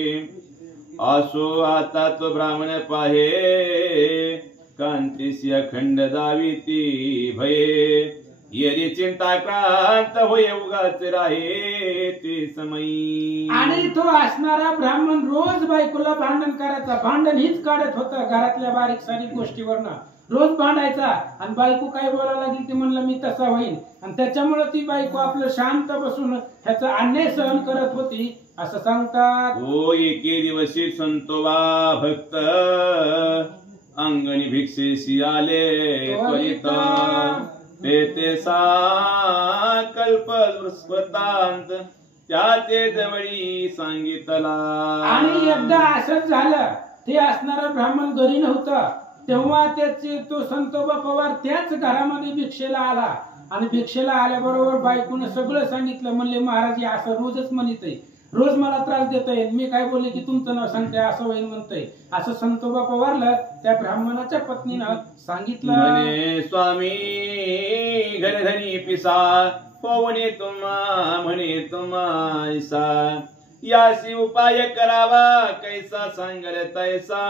असो आता तो ब्राह्मण पाहे कांतीसी अखंड दाविती भये येरी चिंता क्रांत होय उगाच राहे ते समयी. आणि तो असणारा ब्राह्मण रोज बायकोला भांडण करायचा, भांडण हीच काढत होतं घरातल्या बारीक सारीक गोष्टीवरनं, रोज भांडायचा. आणि बायको काय बोलायला लागली की म्हणलं मी तसा होईल, आणि त्याच्यामुळे ती बायको आपलं शांत बसून ह्याचा अन्याय सहन करत होती असं सांगतात. हो एके दिवशी संतोबा भक्त अंगणी भिक्षेशी आले त्वरित ते कल्प स्वतांत त्याचे जवळी सांगितला. आणि एकदा असंच झालं, ते असणारा ब्राह्मण घरी नव्हता तेव्हा त्याचे तो संतोबा पवार त्याच घरामध्ये भिक्षेला आला. आणि भिक्षेला आल्याबरोबर बायकोनं सगळं सांगितलं. म्हणले महाराज असं रोजच म्हणत आहे, रोज मला त्रास देतोय, मी काय बोलले की तुमचं नाव सांगते असं होईल म्हणतोय. असं संतोबा पवारला त्या ब्राह्मणाच्या पत्नीनं सांगितलं. म्हणे स्वामी घरधनी पिसा पोवणे तुम्हा म्हणे तुम्हा ऐसा यासी उपाय करावा कैसा सांगल तैसा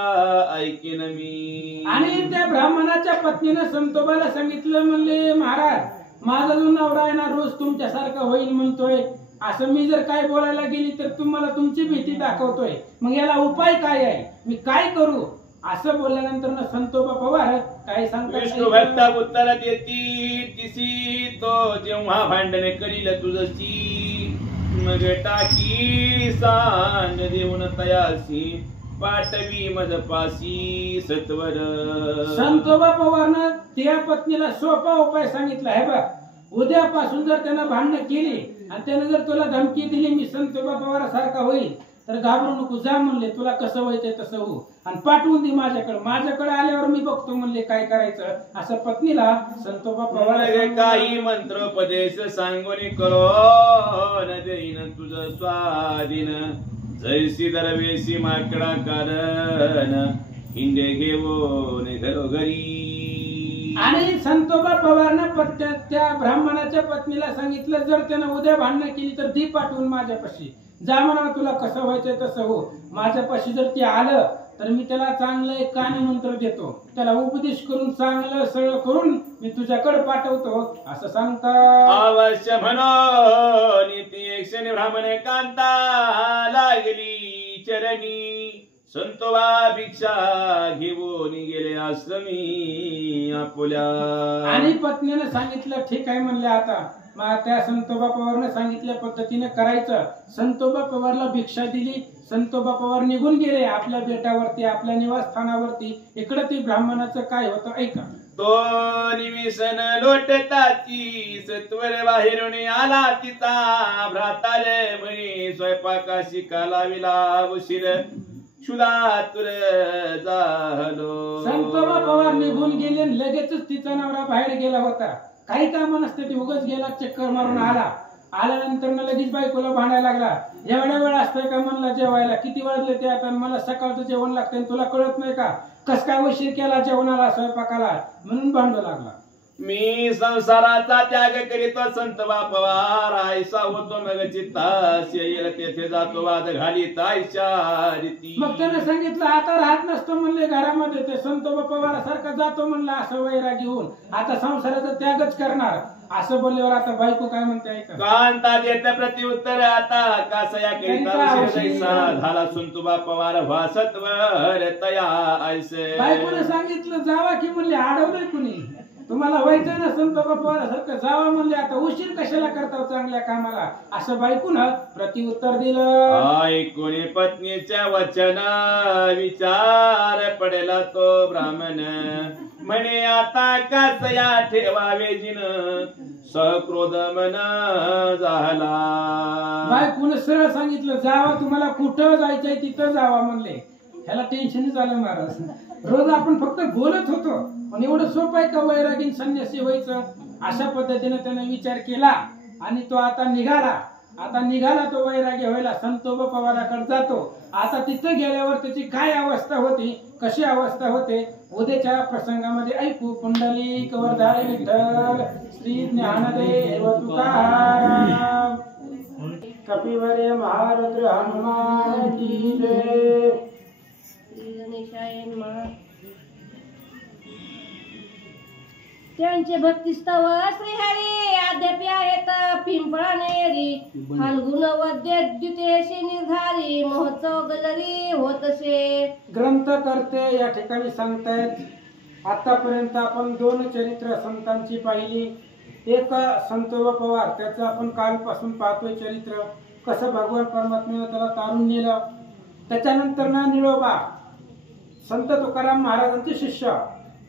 ऐकीन मी. आणि त्या ब्राह्मणाच्या पत्नीनं संतोबाला सांगितलं. म्हणले महाराज माझा जो नवरा आहे ना रोज तुमच्यासारखा होईल म्हणतोय, असं मी जर काय बोलायला गेली तर तुम्हाला तुमची भीती दाखवतोय, मग याला उपाय काय आहे, मी काय करू. असं बोलल्यानंतर संतोबा पवार काय सांगतात. विष्णू भक्ता उत्तर देती तिसी तो जेव्हा भांडण करील तुझची मग टाकी सांग देऊन तयासी पाटवी मज पासी सत्वर. संतोबा पवारनं त्या पत्नीला सोपा उपाय सांगितला. हे बघ उद्यापासून जर त्यानं भांडणं केली आणि त्यानं जर तुला धमकी दिली मी संतोबा पवारासारखा होईल तर घाबरू नको, जा म्हणले तुला कसं व्हायचंय तसं हो, आणि पाठवून दे माझ्याकडे आल्यावर मी बघतो म्हणले काय करायचं. असं पत्नीला संतोबा पवार काही मंत्रोपदेश सांगून करो न देईन तुझ स्वाधीन जैसी दरवेशी माकडा कारण हिंडे घेऊन घरोघरी. आणि संतोबा पवारनं त्या ब्राह्मणाच्या पत्नीला सांगितलं जर त्यानं उद्या भांडणं केली तर दी पाठवून माझ्यापाशी, जा म्हणा तुला कसं व्हायचंय तसं हो. माझ्यापाशी जर ते आलं तर मी त्याला चांगलं एक कानमंत्र देतो, त्याला उपदेश करून चांगलं सरळ करून मी तुझ्याकडे पाठवतो असं सांगतात. अवश्य म्हणो नीती क्षण ब्राह्मण कांता लागली चरणी संतोबा भिक्षा घेऊन गेले आश्रमी आपुल्या. आणि पत्नीने सांगितलं ठीक आहे म्हणले आता मग त्या संतोबा पवारने सांगितल्या पद्धतीने करायचं. संतोबा पवारला भिक्षा दिली, संतोबा पवार निघून गेले आपल्या बेटावरती आपल्या निवासस्थानावरती. इकडे ती ब्राह्मणाचं काय होतं ऐका. तो निमिषण लोटताची सत्वर बाहेरून आला तिचा भ्रातारे म्हणे स्वयंपाकाशी कालाविला उशीर क्षुधातुर झालो. संतोबा पवार निघून गेले, लगेचच तिचा नवरा बाहेर गेला होता. काही काम नसते, ती उगाच गेला चक्कर मारून आल्यानंतर लगेच बायकोला भांडायला लागला. एवढ्या वेळ असतोय का म्हणला जेवायला, किती वाजले ते आता, मला सकाळचं जेवण लागतंय तुला कळत नाही का, कस काय उशीर केला जेवणाला स्वयंपाकाला, म्हणून भांडू लागला. मी संसाराचा त्याग करीतो संतोबा पवार ऐसा होतो मग चित्तास येईल तेथे जातो वाद घालीत आयशा रीती. मग त्याने सांगितलं आता राहत नसतो म्हणले घरामध्ये, ते संतोबा पवारासारखा जातो म्हणला असं वैरागी होऊन आता संसाराचा त्यागच करणार असं बोलल्यावर आता बायको काय म्हणते ऐका. कांता देत प्रत्युत्तर आता कासया करिता जैसा झाला संतोबा पवार भासत्वर तया ऐसे. बायकोने सांगितलं जावा की म्हणले अडवलंय कुणी, तुम्हाला व्हायचं ना संत बापासारखं जावा म्हणले, आता उशीर कशाला करता चांगल्या कामाला, असं बायकून प्रत्युत्तर दिलं. ऐकून पत्नीच्या वचन विचार पडेला तो ब्राह्मण, म्हणे आता कसया ठेवावे जिन, सक्रोध मन झाला. बायकून सरळ सांगितलं, जावा तुम्हाला कुठं जायचंय तिथं जावा म्हणले. ह्याला टेन्शन झालं महाराज. रोज आपण फक्त बोलत होतो, पण एवढं सोपं आहे का वैरागीन संन्यासी व्हायचं? अशा पद्धतीने त्याने विचार केला आणि तो आता निघाला तो वैरागी व्हायला. संतोबा पवाराकडे जातो. आता तिथं गेल्यावर त्याची काय अवस्था होती, कशी अवस्था होते, उद्याच्या प्रसंगामध्ये ऐकू. पुंडलिक वरदाय विठ्ठल श्री ज्ञानदेव तुकाराम कपिवर्य महारुद्र हनुमान की जय. त्यांचे भक्तिस्तव श्रीहरी अद्यापि आहेत पिंपळानेरी, फाल्गुन वद्य द्वितीयशी निर्धारी, महोत्सव गजरी होतसे. ग्रंथकर्ते या ठिकाणी सांगतायत, आतापर्यंत आपण 2 चरित्र संतांची पाहिली. एक संतोबा पवार, त्याचं आपण कालपासून पाहतोय चरित्र, कसं भगवान परमात्म्याने त्याला तारून नेलं. त्याच्यानंतर ना निळोबा संत तुकाराम महाराजांचे शिष्य,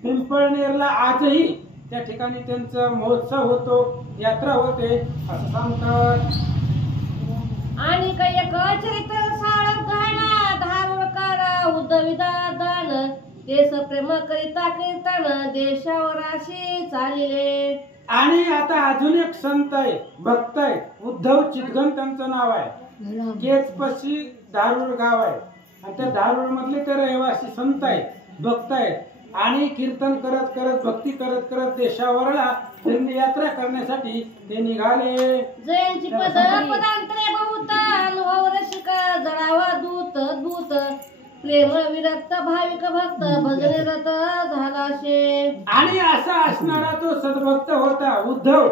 पिंपळनेरला आजही त्या ठिकाणी त्यांचा महोत्सव होतो, यात्रा होते असं सांगतात. आणि एक चरित्र साळगाणा धारुळकर उद्धविदान, देश प्रेम करिता कीर्तन देशावर अशी चालिले. आणि आता अजून एक संत आहे, भक्त आहे, उद्धव चितगण त्यांचं नाव आहे. केचपशी धारूळ गाव आहे आणि त्या धारूळ मधले ते रहिवासी संत आहेत, भक्त आहेत. आणि कीर्तन करत करत भक्ती करत करत देशावरला त्यांनी यात्रा करण्यासाठी ते निघाले. जयंती पदांतरे बहुत अनुभव रसिक जळावा दूत दूत, प्रेम विरक्त भाविक भक्त भजने रत झाला शे. आणि असा असणारा तो सद्भक्त होता उद्धव,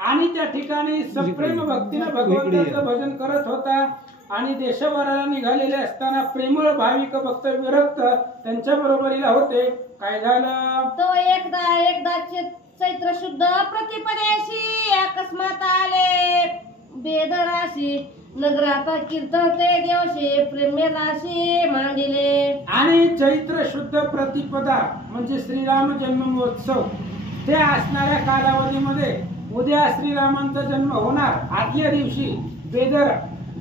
आणि त्या ठिकाणी सप्रेम भक्तीने भगवंताचं भजन करत होता. आणि देशभराला निघालेले असताना प्रेमळ भाविक भक्त विरक्त त्यांच्या बरोबरीला होते. काय झालं, तो एकदा चैत्र शुद्ध प्रतिपदेशी अकस्मात आले बेदराशी, नगरात कीर्तन ते दिवशी प्रेमेलाशी मांडिले. आणि चैत्र शुद्ध प्रतिपदा म्हणजे श्रीराम जन्म महोत्सव, ते असणाऱ्या कालावधीमध्ये उद्या श्रीरामांचा जन्म होणार. आदल्या दिवशी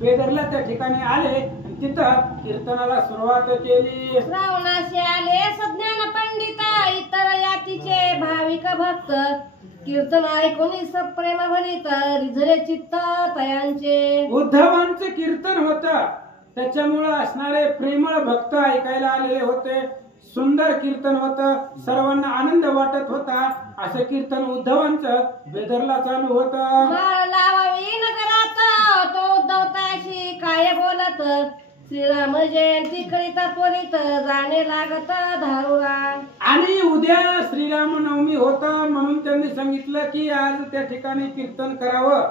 बेदरला त्या ठिकाणी आले, तिथं कीर्तनाला सुरुवात केली. श्रावणाशी आले सज्ञान पंडित इतर जातीचे भाविक भक्त, कीर्तन ऐकून सप्रेम भरित रिझले चित्त तयांचे. उद्धवांचे कीर्तन होतं, त्याच्यामुळे असणारे प्रेमळ भक्त ऐकायला आलेले होते. सुंदर कीर्तन होतं, सर्वांना आनंद वाटत होता. असं कीर्तन उद्धवांचं बेदरला चालू होतं. माळ लावावी नगरात तो उद्धव तयाशी काय बोलत, श्रीराम जयंती करिता त्वरित जाणे लागत धारुळा. आणि उद्या श्रीराम नवमी होता म्हणून त्यांनी सांगितलं की आज त्या ठिकाणी कीर्तन करावं.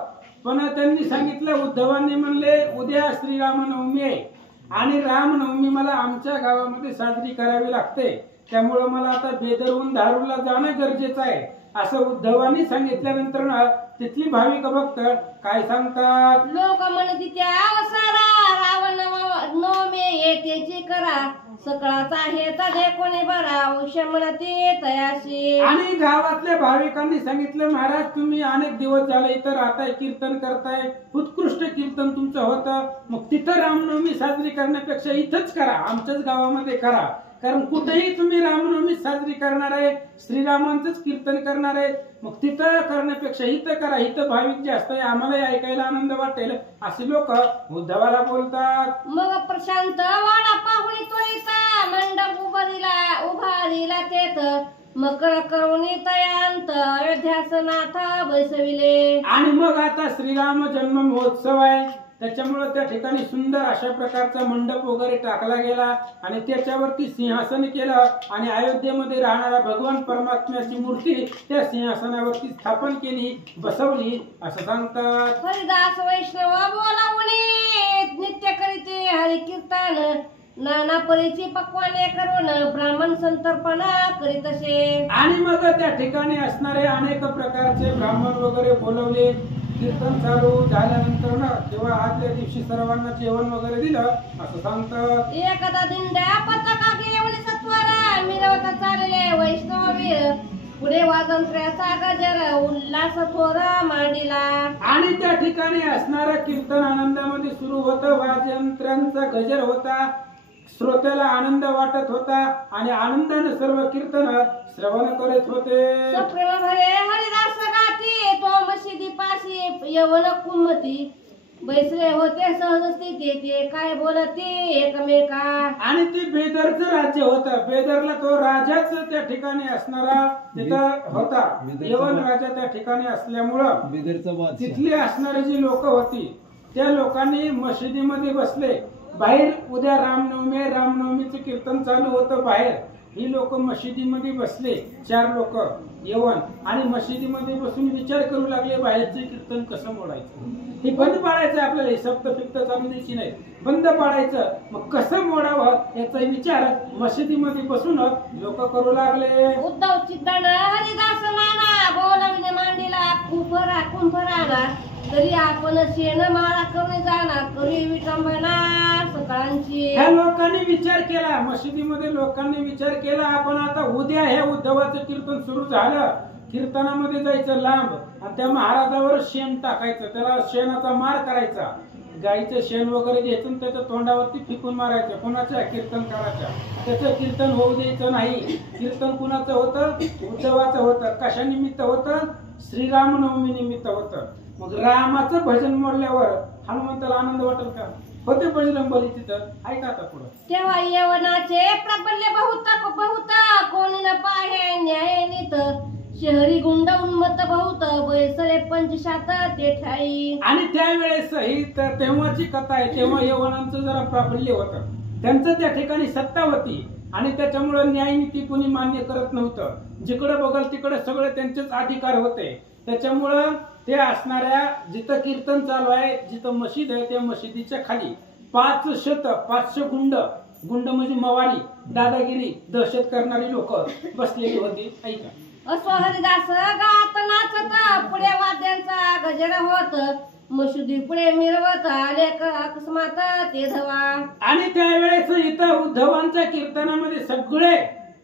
पण त्यांनी सांगितलं, उद्धवांनी म्हणले उद्या श्रीराम नवमी आहे आणि रामनवमी मला आमच्या गावामध्ये साजरी करावी लागते, त्यामुळे मला आता बेदरहून धारूरला जाणं गरजेचं आहे असं उद्धवांनी सांगितल्यानंतर तिथली भाविक भक्त काय सांगतात, लोक म्हणती त्या अवसारा रावण नवमी येतेची करा, सकळाचा आहे तदे कोणी बरा औष्य म्हणते तयाशी. आणि गावातल्या भाविकांनी सांगितलं, महाराज तुम्ही अनेक दिवस झाले इथं राहताय, कीर्तन करताय, उत्कृष्ट कीर्तन तुमचं होतं, मग तिथं रामनवमी साजरी करण्यापेक्षा इथंच करा, आमच्याच गावामध्ये करा. कारण कुठेही तुम्ही रामनवमी साजरी करणार आहे, श्रीरामांचंच कीर्तन करणार आहे, मग तिथं करण्यापेक्षा इथं करा, इथं भाविक जास्त आहे, आम्हालाही ऐकायला आनंद वाटेल असे लोक उद्धवाला बोलतात. मग प्रशांत वाडा पाहुणी त्वरिता मंडप उभारीला तेथ मकर करुणी तयांत अयोध्यासनाथ बैसविले. आणि मग आता श्रीराम जन्म महोत्सव आहे, त्याच्यामुळे त्या ठिकाणी सुंदर अशा प्रकारचा मंडप वगैरे टाकला गेला आणि त्याच्यावरती सिंहासन केलं आणि अयोध्येमध्ये राहणारा भगवान परमात्म्याची मूर्ती त्या सिंहासनावरती स्थापन केली, बसवली असं सांगतात. हरिदास वैष्णव बोलावणे नित्य करीते हरिकीर्तन नाना परीची पक्वाने करून ब्राह्मण संतर्पणा करीत असे. आणि मग त्या ठिकाणी असणारे अनेक प्रकारचे ब्राह्मण वगैरे बोलवले. कीर्तन चालू झाल्यानंतर ना किंवा आजच्या दिवशी सर्वांना जेवण वगैरे दिलं असं सांगतात. एकदा दिंड्या पताका घेऊन सत्वारा मिरवता चालले वैष्णवीर पुढे वाजंत्र्याचा गजर उल्हास थोरा मांडीला. आणि त्या ठिकाणी असणारा कीर्तन आनंदामध्ये सुरू होतं. वाजयंत्रांचा गजर होता. श्रोत्याला आनंद वाटत होता आणि आनंदाने सर्व कीर्तन श्रवण करत होते. सप्रेम भरे हरिदास गाती तो मशिदी पाशी यवन कुमती बैसले होते सहज स्थिती ते काय बोलते एकमेका. आणि ते बेदरचं राज्य होतं. बेदरला तो राजाच त्या ठिकाणी असणारा तिथं होता. यवन राजा त्या ठिकाणी असल्यामुळं तिथली असणारी जी लोक होती त्या लोकांनी मशिदीमध्ये बसले. बाहेर उद्या रामनवमी, रामनवमीचं कीर्तन चालू होतं बाहेर. ही लोक मशिदीमध्ये बसले 4 लोक यवन आणि मशिदीमध्ये बसून विचार करू लागले बाहेरचे कीर्तन कसं मोडायचं. हे बंद पाडायचं आपल्याला. सप्त फिक्त चालू द्यायची नाही, बंद पाडायचं. मग कसं मोडावं याचा विचार मशिदीमध्ये बसून लोक करू लागले. उद्धव चित्तन हरिदास नाना बोलविणे मांडीला कुंभरा कुंभराला तरी आपण शेण माळा करून जाणार करी विटंबना सकाळची. ह्या लोकांनी विचार केला. मशिदीमध्ये लोकांनी विचार केला आपण आता उद्या हे उद्धवाचं कीर्तन सुरू झालं. कीर्तनामध्ये जायचं लांब आणि त्या महाराजावर शेण टाकायचं. त्याला शेणाचा मार करायचा. गाईचं शेण वगैरे घ्यायचं आणि त्याच्या तोंडावरती फेकून मारायचं. कोणाच्या कीर्तनकाराच्या. त्याचं कीर्तन होऊ द्यायचं नाही. कीर्तन कुणाचं होतं? उद्धवाचं होतं. कशा निमित्त होतं? श्रीरामनवमी निमित्त होतं. मग रामाचं भजन मोडल्यावर हनुमंताला आनंद वाटेल का? होते बजरंग बली तिथं. ऐका आता पुढं. तेव्हा यवनाचे प्रबल्य बहुत कोणी न पाहे न्याय नीत शहरी गुंड उन्मत्त बहुत बैसले 500 ते ठाई. आणि त्यावेळेस ही तेव्हाची कथा आहे. तेव्हा यवनांचं जरा प्राबल्य होतं. त्यांचं त्या ठिकाणी सत्ता होती आणि त्याच्यामुळे न्यायनीती कोणी मान्य करत नव्हतं. जिकडे बघल तिकडे सगळे त्यांचेच अधिकार होते. त्याच्यामुळं ते असणाऱ्या जिथं कीर्तन चालू आहे, जिथं मशीद आहे, त्या मशिदीच्या खाली 500 गुंड म्हणजे मवाली, दादागिरी, दहशत करणारी लोक बसलेली होती. ऐका. असो हरिदास गात नाचत पुढे वाद्यांचा गजर होत मशिदी पुढे मिरवत आले अकस्मात ते धवा. आणि त्यावेळेस इथं उद्धवांच्या कीर्तनामध्ये सगळे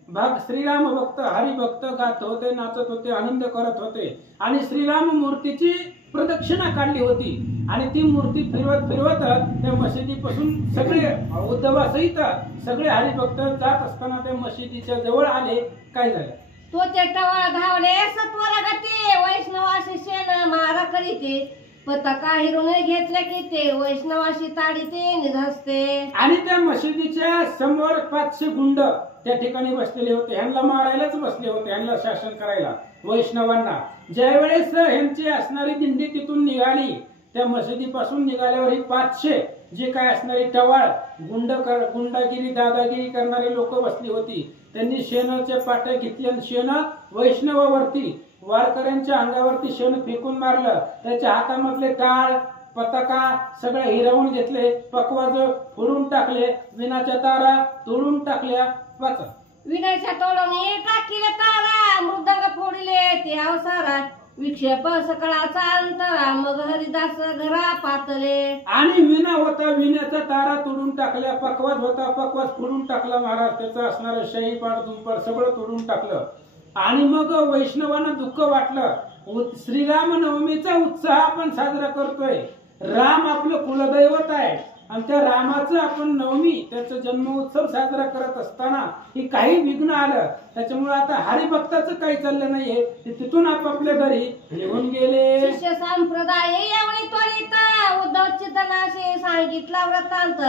भाग श्रीराम भक्त, हरिभक्त गात होते, नाचत होते, आनंद करत होते. आणि श्रीराम मूर्तीची प्रदक्षिणा काढली होती आणि ती मूर्ती फिरवत त्या मशिदीपासून सगळे उद्धवासहित सगळे हरिभक्त जात असताना त्या मशिदीच्या जवळ आले. काय झालं? तो ते टवळ धावले सत्वर गती वैष्णवाशी शेण मारा करीते पताका हिरून घेतले की ते वैष्णवाशी ताडीते निधसते. आणि त्या मशिदीच्या समोर 500 गुंड त्या ठिकाणी बसलेले होते. ह्यांना मारायलाच बसले होते, ह्यांना शासन करायला वैष्णवांना. ज्यावेळेस ह्यांची असणारी दिंडी तिथून निघाली, त्या मशिदीपासून निघाल्यावर ही 500 जे काय असणारी टवाळ गुंडागिरी, दादागिरी करणारी लोक बसली होती. त्यांनी शेणाचे पाटे घेतले आणि शेण वैष्णवावरती, वारकऱ्यांच्या अंगावरती शेण फेकून मारलं. त्याच्या हातामधले टाळ, पताका सगळे हिरावून घेतले. पकवाज फोडून टाकले. विणाच्या तारा तोडून टाकल्या. वाचा. विनाच्या तोडून टाकीले तारा मृदंग फोडले ते अवसारा विक्षेप सकळाचा अंतरा मग हरिदास घरा पातले. आणि विना होता, विण्याचा तारा तोडून टाकल्या. पकवाज होता, पकवाज फोडून टाकला महाराज. त्याचं असणारं शाही पाड दुंपड सगळं तोडून टाकलं. आणि मग वैष्णवांना दुःख वाटलं. श्रीराम नवमीचा उत्साह आपण साजरा करतोय. राम आपलं कुलदैवत आहे आणि त्या रामाचं आपण नवमी, त्याचा जन्मोत्सव साजरा करत असताना हे काही विघ्न आलं. त्याच्यामुळे आता हरिभक्ताचं काही चाललं नाहीये. ते तिथून आपापल्या घरी निघून गेले. शिष्य संप्रदाय एवढी त्वरित उद्धव चिंतनाशी सांगितला वृत्तांत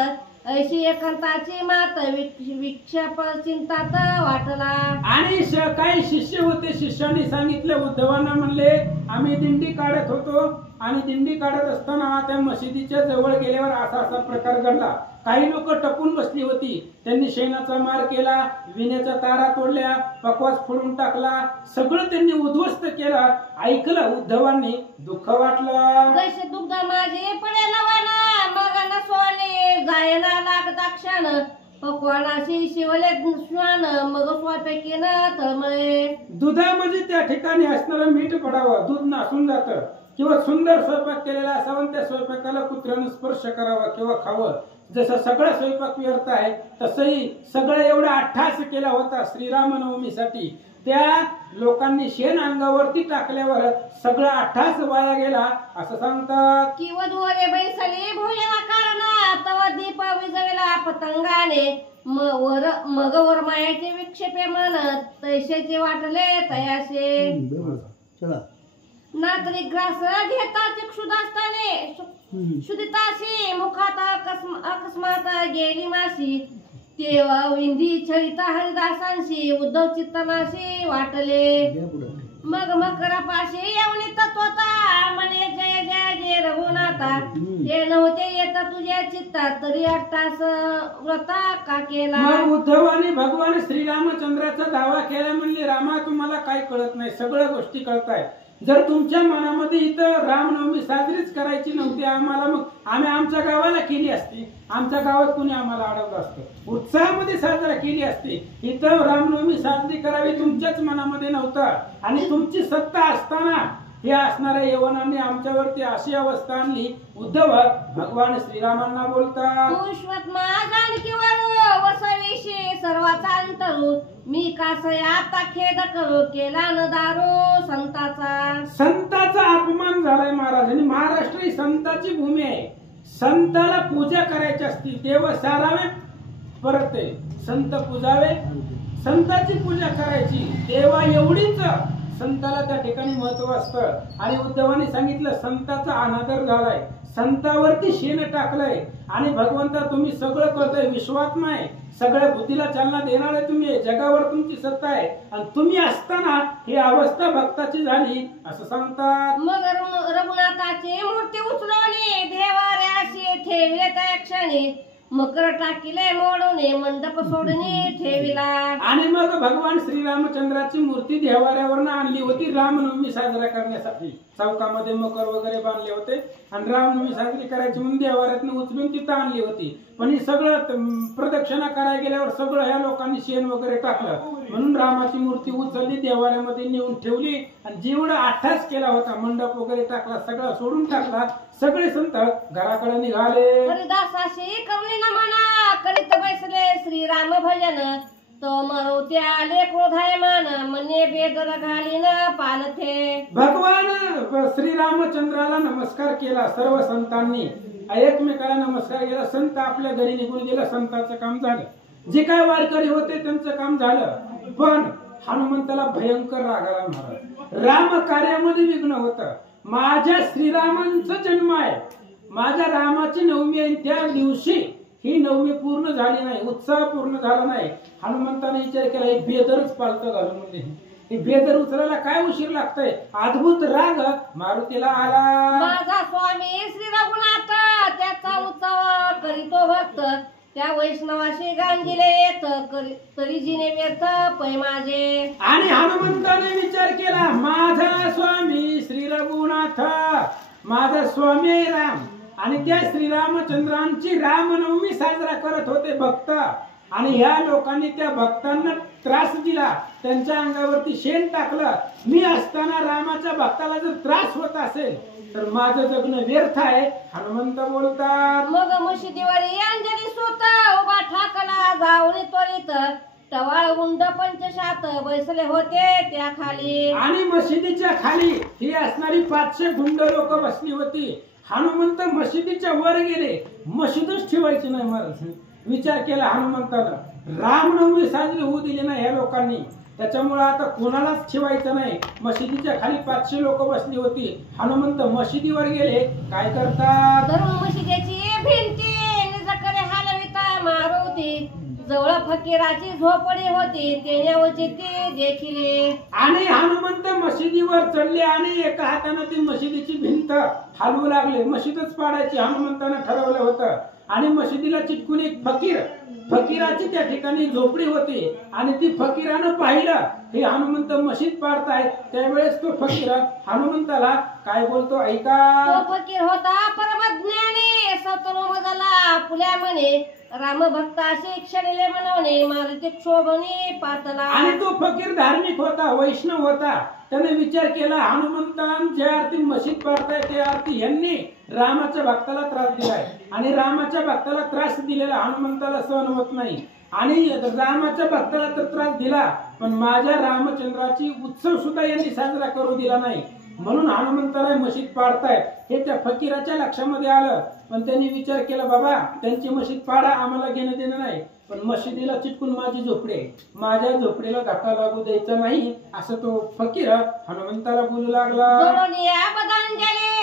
ऐशी एकांताची मात विक्षेप चिंतात वाटला. आणि काही शिष्य होते. शिष्याने सांगितलं उद्धवांना, म्हणले आम्ही दिंडी काढत होतो आणि दिंडी काढत असताना त्या मशिदीच्या जवळ गेल्यावर असा प्रकार घडला. काही लोक टपून बसली होती. त्यांनी शेणाचा मार केला, विण्याच्या तारा तोडल्या, पकवास फोडून टाकला. सगळं त्यांनी उद्ध्वस्त केलं. ऐकलं उद्धवांनी, दुःख वाटलं. जैसे दुग्ध माझे पडे लवण मग नसवाने जायना लागता क्षण पकवानाशी शिवले श्वान मग स्वयंपाकीनं तळमळे. दुधामध्ये त्या ठिकाणी असणारं मीठ पडावं, दूध नासून जातं, किंवा सुंदर स्वयंपाक केलेला असावा आणि त्या स्वयंपाकाला कुत्र्यानं स्पर्श करावा किंवा खावं. जसं सगळं स्वयंपाक व्यर्थ आहे तसंही सगळं एवढा अट्टहास केला होता श्रीरामनवमीसाठी. त्या लोकांनी शेण अंगावरती टाकल्यावर सगळा अट्टहास वाया गेला असं सांगतात. की वधूवरे बैसली भोजना कारण तव दीप विजवला पतंगाने मग वर मायाचे विक्षेपे म्हणत तैशेचे वाटले तयाशे. नातरी ग्रास घेता चक्षुदास्ताने शुदिताशी मुखात अकस्मात गेली माशी. तेव्हा विंधी छळिता हरिदासांशी उद्धव चित्तनाशी वाटले. मग मकरापाशी येऊन तत्वता म्हणे जय जय जय रघुनाथा. हे नव्हते येता तुझ्या चित्तात तरी अट्टास व्रता का केला. मग उद्धवाने भगवान श्रीरामचंद्राचा दावा केला, म्हणले रामा तुम्हाला काय कळत नाही, सगळ्या गोष्टी कळताय. जर तुमच्या मनामध्ये इथं रामनवमी साजरीच करायची नव्हती आम्हाला, मग आम्ही आमच्या गावाला केली असती, आमच्या गावात कुणी आम्हाला अडवलं असतं, उत्साहामध्ये साजरा केली असती. इथं रामनवमी साजरी करावी तुमच्याच मनामध्ये नव्हतं, आणि तुमची सत्ता असताना हे असणाऱ्या यवनांनी आमच्यावरती अशी अवस्था आणली. उद्धव भगवान श्रीरामांना बोलतात, वसविषयी सर्वाचा अंतरू मी कासय आता खेद करू केला न दारू संताचा. संताचा अपमान झालाय महाराज. आणि महाराष्ट्र ही संताची भूमी आहे. संताला पूजा करायची असती, देव सारावे परत आहे, संत पूजावे, संताची पूजा करायची, देवा एवढीच संताला त्या ठिकाणी महत्व असतं. आणि उद्धवाने सांगितलं संताचा अनादर झालाय, संतावरती शेण टाकलंय, आणि भगवंता तुम्ही सगळं करतोय, विश्वात्मा आहे, सगळ्या बुद्धीला चालना देणारे तुम्ही, जगावर तुमची सत्ता आहे, आणि तुम्ही असताना ही अवस्था भक्ताची झाली असं सांगतात. मग रघुनाथाची मूर्ती उचलवणे देवाऱ्याशी ठेवले त्या क्षणी मकर टाकिले मोडूने मंडप सोडणे ठेविला. आणि मग भगवान श्रीरामचंद्राची मूर्ती देवाऱ्यावरनं आणली होती रामनवमी साजरा करण्यासाठी. चौकामध्ये मकर वगैरे बांधले होते, आणि रामनवमी साजरी करायची म्हणून देवाऱ्यातनं उचलून तिथं आणली होती. पण ही सगळं प्रदक्षिणा करायला गेल्यावर सगळं ह्या लोकांनी शेण वगैरे टाकलं, म्हणून रामाची मूर्ती उचलली, देवाऱ्यामध्ये नेऊन ठेवली, आणि जेवढा अट्टहास केला होता, मंडप वगैरे टाकला, सगळा सोडून टाकला. सगळे संत घराकडे निघाले. हरिदासाशी कवली न म्हणा करीत बैसले श्रीराम भजन तो मरोते आले क्रोधायमान मने बेदर घालीन पालथे. भगवान श्रीरामचंद्राला नमस्कार केला सर्व संतांनी, एकमेकाला नमस्कार केला. संत आपल्या घरी निघून गेला, संतांचं काम झालं, जे काय वारकरी होते त्यांचं काम झालं. पण हनुमंताला भयंकर राग आला महाराज. राम कार्यामध्ये विघ्न होतं. माझ्या श्रीरामांचा जन्म आहे, माझ्या रामाची नवमी आहे, त्या दिवशी ही नवमी पूर्ण झाली नाही, उत्साह पूर्ण झाला नाही. हनुमंताने विचार केला एक बेदरच पालतं घालून, म्हणजे हे बेदर उचलायला काय उशीर लागतोय. अद्भुत राग मारुतीला आला. माझा स्वामी श्री रघुनाथ त्याचा उत्सव करीतो भक्त त्या वैष्णवाशी गांजिले येत तरी जिने व्यर्थ पै माझे. आणि हनुमंताने विचार केला माझा स्वामी श्री रघुनाथ, माझा स्वामी राम, आणि त्या श्रीरामचंद्रांची रामनवमी साजरा करत होते भक्त, आणि ह्या लोकांनी त्या भक्तांना त्रास दिला, त्यांच्या अंगावरती शेण टाकलं. मी असताना रामाच्या भक्ताला जर त्रास होत असेल तर माझं जगणं व्यर्थ आहे. हनुमंत बोलतात, मग मशिदीवरी अंजली सूत उभा ठाकला जाऊन त्वरित टवाळ उंड पंचशात बैसले होते त्या खाली. आणि मशिदीच्या खाली ही असणारी 500 गुंड लोक बसली होती. हनुमंत मशिदीच्या वर गेले, मशिदच ठेवायची नाही महाराज. विचार केला हनुमंतानं, रामनवमी साजरी होऊ दिली नाही ह्या लोकांनी, त्याच्यामुळे आता कोणालाच ठेवायचं नाही. मशिदीच्या खाली 500 लोक बसली होती. हनुमंत मशिदीवर गेले, काय करतात, धरून मशिदीची भिंती निजकडे हलविता मारुती जवळ फकीराची झोपडी होती तेण्यावरची ती देखिले. आणि हनुमंत मशिदीवर चढले आणि एका हाताने ती मशिदीची भिंत हलवू लागले. मशिदच पाडायची हनुमंतानं ठरवलं होतं. आणि मशिदीला चिटकून एक फकीराची त्या ठिकाणी झोपडी होती, आणि ती फकीरानं पाहिलं हे हनुमंत मशीद पाडतायत. त्यावेळेस तो फकीर हनुमंताला काय बोलतो ऐका. तो फकीर होता परमज्ञानी सतरो मजला पुल्या म्हणे राम भक्ताशी क्षणले म्हणवणे मारुती क्षोभणे पातला. आणि तो फकीर धार्मिक होता, वैष्णव होता. त्याने विचार केला हनुमंतान ज्या अर्थी मशीद पाडताय त्या अर्थी यांनी रामाच्या भक्ताला त्रास दिलाय आणि रामाच्या भक्ताला त्रास दिलेला हनुमंताला सहन होत नाही. आणि रामाच्या भक्ताला तर त्रास दिला पण माझ्या रामचंद्राची उत्सव सुद्धा यांनी साजरा करू दिला नाही. म्हणून हनुमंताला मशीद पाडतायत हे त्या फकीराच्या लक्षामध्ये आलं. पण त्यांनी विचार केला बाबा त्यांची मशीद पाडा, आम्हाला घेणं देणं नाही, पण मशिदीला चिटकून माझी झोपडी आहे, माझ्या झोपडीला धक्का लागू द्यायचा नाही असं तो फकीर हनुमंताला बोलू लागला.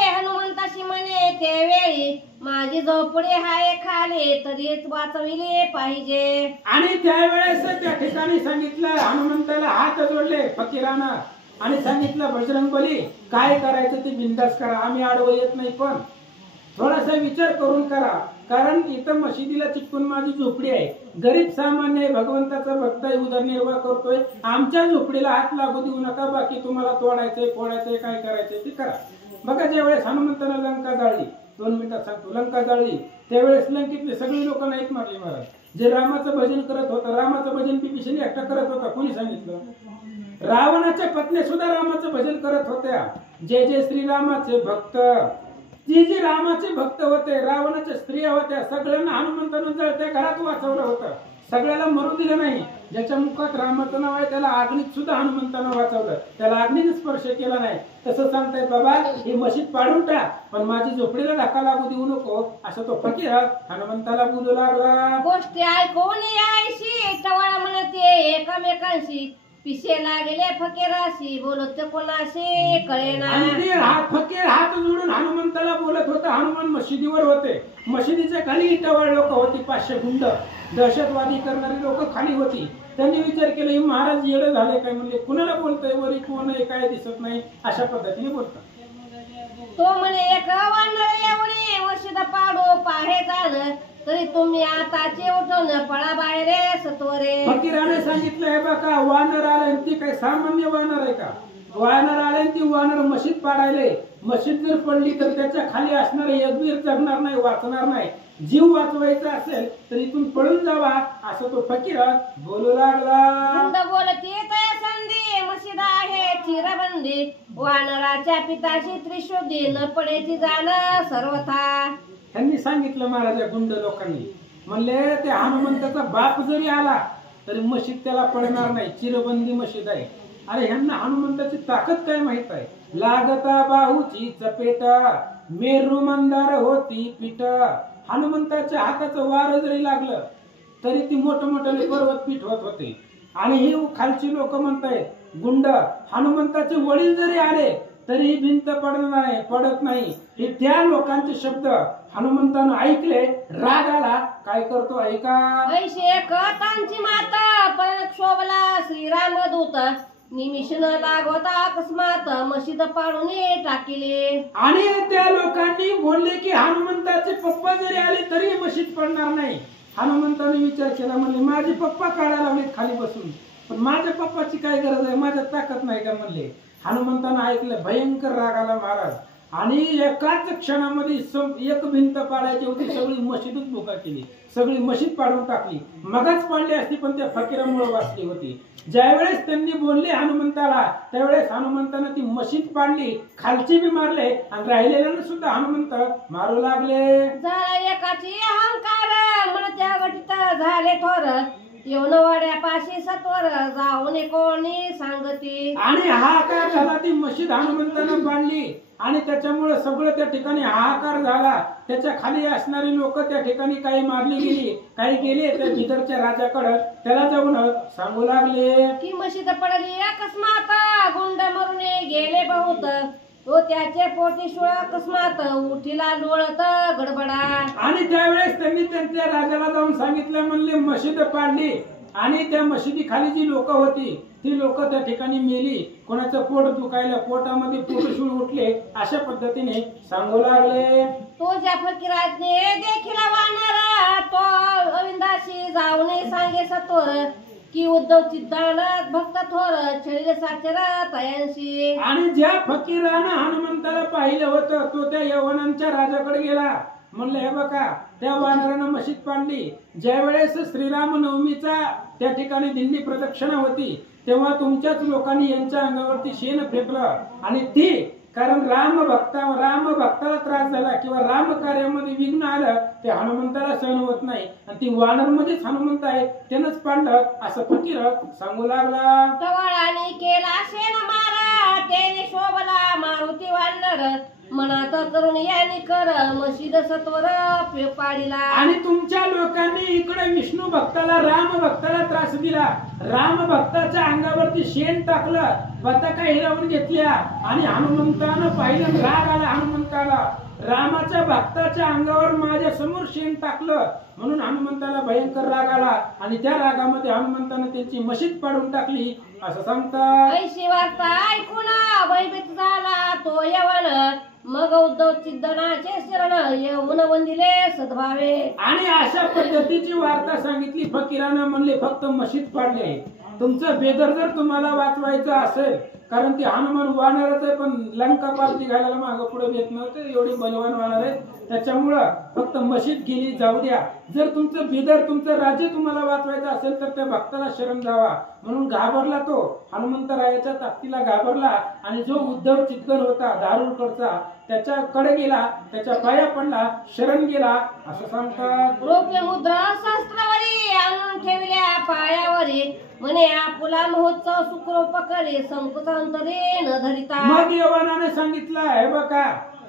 हनुमंताशी म्हणे ते वेळी माझी झोपडी हाय खाली तरीच वाचविले पाहिजे. आणि त्यावेळेस त्या ठिकाणी सांगितलं हनुमंताला हात जोडले फकीरानं आणि सांगितलं बजरंगबली काय करायचं ते बिंदास करा, आम्ही आडवं येत नाही, पण थोडासा विचार करून करा, कारण इथं मशिदीला चिटकून माझी झोपडी आहे, गरीब सामान्य भगवंताचा भक्त आहे, उदरनिर्वाह करतोय, आमच्या झोपडीला हात लागू देऊ नका, बाकी तुम्हाला तोडायचंय फोडायचंय काय करायचंय ते करा. बघा ज्यावेळेस हनुमंताला लंका जाळली, 2 मिनिटात सांगतो, लंका जाळली त्यावेळेस लंकेतले सगळी लोक नाहीत मारली महाराज. जे रामाचं भजन करत होतं, रामाचं भजन बिभीषण एकटा करत होता, कोणी सांगितलं? रावणाच्या पत्नी सुद्धा रामाचं भजन करत होत्या. जय जय श्रीरामाचे भक्त, जी रामाचे भक्त होते, रावणाच्या स्त्रिया होत्या, सगळ्यांना हनुमंतानं जळत्या घरात वाचवलं होतं, सगळ्याला मरू दिलं नाही. ज्याच्या मुखात रामाचं नाव आहे त्याला अग्नीत सुद्धा हनुमंतानं वाचवलं, त्याला अग्नीने स्पर्श केला नाही. तसं सांगतायत बाबा ही मशीद पाडून टाक पण माझी झोपडीला धक्का लागू देऊ नको असं तो फकीर हनुमंताला बोलू लागला. गोष्टी ऐकून यायशी टवाळा म्हणते एकमेकांशी पिशे लागले फकीराशी बोलत कोणाशी कळेना. आणि फकीर हात जोडून हनुमंताला बोलत होता. हनुमान मशिदीवर होते, मशिदीच्या खाली टवाळ लोक होती, 500 गुंड दहशतवादी करणारी लोक खाली होती. त्यांनी विचार केला ही महाराज येडं झाले काय, म्हणजे कुणाला बोलतोय, वरी कोण आहे काय दिसत नाही, अशा पद्धतीने बोलतात. तो म्हणे एक वानर एवढी मशीद पाडू पाहे झालं तरी तुम्ही आताचे उठवून पळा बाहेर सत्वरे. फकीराने सांगितलं हे बघा वानर आले, ती काय सामान्य वानर आहे का? वानर आले ती वानर मशीद पाडायले, मशीद जर पडली तर त्याच्या खाली असणारे यज्ञ जगणार नाही, वाचणार नाही. जीव वाचवायचा असेल तर इथून पळून जावा असं तो फकीर बोलू लागला. बोलते संधी मशीद आहे चिरबंदी वानराच्या पिताशी त्रिशोधी न पडेची जाण सर्वथा. त्यांनी सांगितलं महाराजा गुंड लोकांनी, म्हणले ते हनुमंताचा बाप जरी आला तरी मशीद त्याला पडणार नाही, चिरबंदी मशीद आहे. अरे ह्यांना हनुमंताची ताकद काय माहित आहे? लागता बाहूची चपेट मेरू मंदार होती पीठ. हनुमंताच्या हाताचं वार जरी लागलं तरी ती मोठमोठे पर्वत पीठ होत होते. आणि ही खालची लोक म्हणतायत गुंड हनुमंताचे वडील जरी आले तरी भिंत पडत नाही. हे त्या लोकांचे शब्द हनुमंतानं ऐकले, राग आला, काय करतो ऐका. ऐशे कथांची माता पण क्षोभला श्रीराम दूत निमिषन लागवता अकस्मात मशीद पाडून टाकिले. आणि त्या लोकांनी बोलले की हनुमंताचे पप्पा जरी आले तरी मशीद पडणार नाही. हनुमंताने विचार केला, म्हणले माझे पप्पा काढायला लागलेत खाली बसून, पण माझ्या पप्पाची काय गरज आहे, माझ्या ताकद नाही का म्हणले. हनुमंतानं ऐकलं, भयंकर राग आला महाराज. आणि एकाच क्षणामध्ये एक भिंत पाडायची होती, सगळी मशीदच बोका केली, सगळी मशीद पाडून टाकली. मगच पाडली असती पण त्या फकीरामुळे वाचली होती. ज्यावेळेस त्यांनी बोलले हनुमंताला त्यावेळेस हनुमंतानं ती मशीद पाडली, खालची बी मारले आणि राहिलेल्यानं सुद्धा हनुमंत मारू लागले. एकाची अहंकार म्हणत्या गटीत झाले थोर येऊन वाड्यापाशी सत्वर जाऊन कोणी सांगती. आणि हाहाकार झाला, ती मशीद हनुमंतानं बांधली आणि त्याच्यामुळे सगळं त्या ठिकाणी हाहाकार झाला. त्याच्या खाली असणारी लोक त्या ठिकाणी काही मारली गेली, काही गेले त्या बिदरच्या राजाकडे, त्याला जाऊन सांगू लागले की मशीद पडली अकस्मात गुंड मरून गेले बहुत तो त्याचे पोटी सुळ अकस्मात उठीला लोळत गडबडा. आणि त्यावेळेस त्यांनी त्यांच्या राजाला जाऊन सांगितलं, म्हणले मशीद पाडली आणि त्या मशिदी खाली जी लोक होती ती लोक त्या ठिकाणी मेली, कोणाचं पोट दुखायला, पोटामध्ये पोटशूळ उठले, अशा पद्धतीने सांगू लागले. तो ज्या फकीराने देखील वानर तो अविंदाशी जाऊन सांगे सत्वर की उद्धव चित्तानाथ भक्त थोर छळीले साचर तयांशी. आणि ज्या फकीरानं हनुमंताला पाहिलं होतं तो त्या यवनांच्या राजाकडे गेला, म्हणलं हे बघा त्या वानरानं मशीद पाडली. ज्या वेळेस श्रीराम नवमीचा त्या ठिकाणी दिंडी प्रदक्षिणा होती तेव्हा तुमच्याच लोकांनी यांच्या अंगावरती शेण फेकलं आणि ती कारण राम भक्ताला त्रास झाला किंवा राम कार्यामध्ये विघ्न आलं ते हनुमंताला सहन होत नाही आणि ती वानर मध्येच हनुमंत आहे त्यानंच पाडलं असं फकीर सांगू लागला. कवळाने केला शेण मारा त्याने शोभला मारुती वानर मनात करून याने कर मशीद सत्वर पाडीला. आणि तुमच्या लोकांनी इकडे विष्णू भक्ताला राम भक्ताला त्रास दिला. राम भक्ताच्या अंगावरती शेण टाकलं पताका हिरावून घेतल्या आणि हनुमंतानं पाहिलं राग आला. हनुमंताला रामाच्या भक्ताच्या अंगावर माझ्या समोर शेण टाकलं म्हणून हनुमंताला भयंकर राग आला आणि त्या रागामध्ये हनुमंतानं त्यांची मशीद पाडून टाकली असं सांगतात. ऐशी वार्ता ऐकून भयभीत झाला तो यवन मग उद्धव चिंतनाचे शरण येऊन वंदिले सद्भावे. आणि अशा पद्धतीची वार्ता सांगितली फकीरानं. म्हणले फक्त मशीद पाडले तुमचं बेदर जर तुम्हाला वाचवायचं असेल कारण ते हनुमान वानराचं पण लंका पालती घालायला मागं पुढे येत नव्हते एवढी बलवान वानर आहे त्याच्यामुळं फक्त मशीद गेली जाऊ द्या. जर तुमचं बिदर तुमचं राज्य तुम्हाला वाचवायचं असेल तर त्या भक्ताला शरण जावा म्हणून घाबरला तो. हनुमंतरायाच्या ताकदीला घाबरला आणि जो उद्धव चितगण होता धारूरकडचा त्याच्याकडे गेला त्याच्या पाया पडला शरण गेला असं सांगतात. रौप्य मुद्रा शास्त्रावरी आणून ठेवल्या पायावरी म्हणे आपुला महोत्सव सुखरूपकरे संकुचांतरे न धरिता. मग यवनाने सांगितलं हे बघा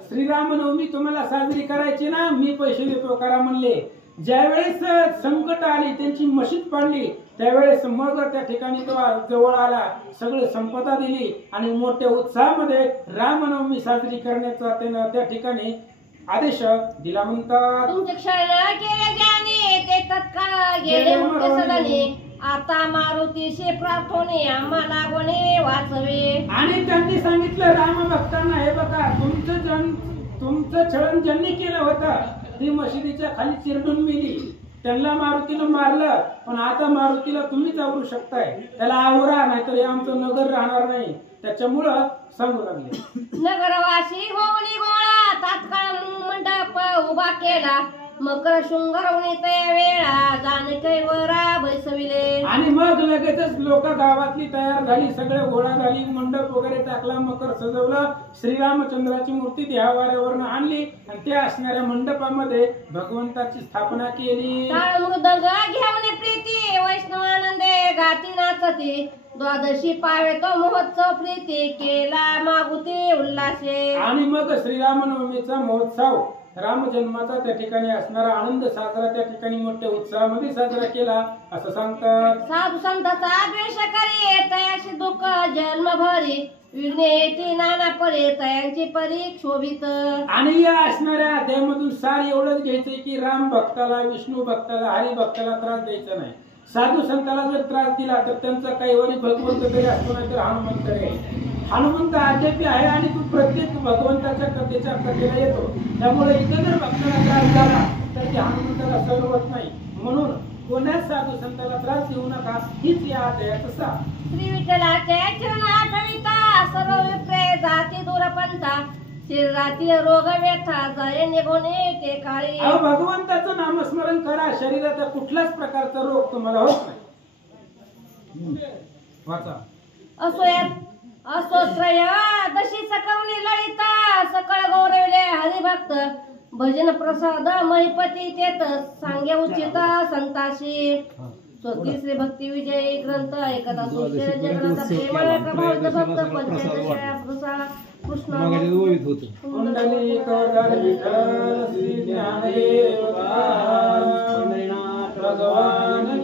श्रीराम नवमी तुम्हाला साजरी करायची ना मी पैसे देतो करा म्हणले. ज्यावेळेस संकट आली त्यांची मशीद पाडली त्यावेळेस मग त्या ठिकाणी तो जवळ आला सगळे संपदा दिली आणि मोठ्या उत्साहामध्ये रामनवमी साजरी करण्याचा त्यानं त्या ठिकाणी आदेश दिला म्हणतात. तुमचे क्षण केले ज्याने ते तत्काळ गेले मुक्ते सदनी आता मारुतीशी प्रार्थने आम्हाला कोणी वाचवे. आणि त्यांनी सांगितलं राम भक्तांना हे बघा तुमचं छळण ज्यांनी केलं होतं ती मशिदीच्या खाली चिरडून मेली त्यांना मारुतीनं मारलं पण आता मारुतीला तुम्हीच आवरू शकताय त्याला आवरा नाहीतर हे आमचं नगर राहणार नाही त्याच्यामुळं सांगू लागले. नगरवासी होऊन गोळा तात्काळ मंडप उभा केला मकर शृंगारवणी त्या वेळा जानकैवरा बैसविले. आणि मग लगेचच लोक गावातली तयार झाली सगळे गोळा झाली मंडप वगैरे टाकला मकर सजवलं श्रीरामचंद्राची मूर्ती देहावाऱ्यावरनं आणली आणि त्या असणाऱ्या मंडपामध्ये भगवंताची स्थापना केली. टाळ मृदंग घेऊन प्रीती वैष्णवानंदे गाती नाचती द्वादशी पावे तो महोत्सव प्रीती केला मागुती उल्हासे. आणि मग श्रीरामनवमीचा महोत्सव राम जन्माचा त्या ठिकाणी असणारा आनंद साजरा त्या ठिकाणी मोठ्या उत्साहामध्ये साजरा केला असं सांगतात. साधू संतांचा द्वेष करे तयाशी दुःख जन्म भरी विघ्ने नाना पडे तयांची परीख शोभित. आणि या असणाऱ्या अध्यायामधून सार एवढंच घ्यायचंय की राम भक्ताला विष्णू भक्ताला हरी भक्ताला त्रास द्यायचा नाही. साधू संताला जर त्रास दिला तर त्यांचा कैवारी भगवंत तरी असतो नाही तर हनुमंत आहे. हनुमंत अद्यापी आहे आणि तू प्रत्येक भगवंताच्या कथेच्या कथेला येतो त्यामुळे इथे जर भक्ताला त्रास झाला तर ते हनुमंताला सहन होत नाही म्हणून कोणाच साधू संताला त्रास देऊ नका हीच या अध्यायाचा सार. श्री विठ्ठलाचे चरणाठविता सर्व विप्रे जाती दूरपंथा शरीरातील रोग व्यथा जाय निघून ते काळी. भगवंताचं नामस्मरण करा शरीराचा कुठलाच प्रकारचा रोग तुम्हाला होत नाही. वाचा असोत्रय दशी सकवणी ललिता सकळ गौरवले हरिभक्त भजन प्रसाद महिपती तेत सांगे उचित संताशी. श्री भक्ती विजय ग्रंथ एकदा जगन्नाथ प्रेमळ प्रभावित भक्त पंचदश कृष्ण कुंडली कवरधारी विठ्ठल श्री ज्ञानदेव भगवान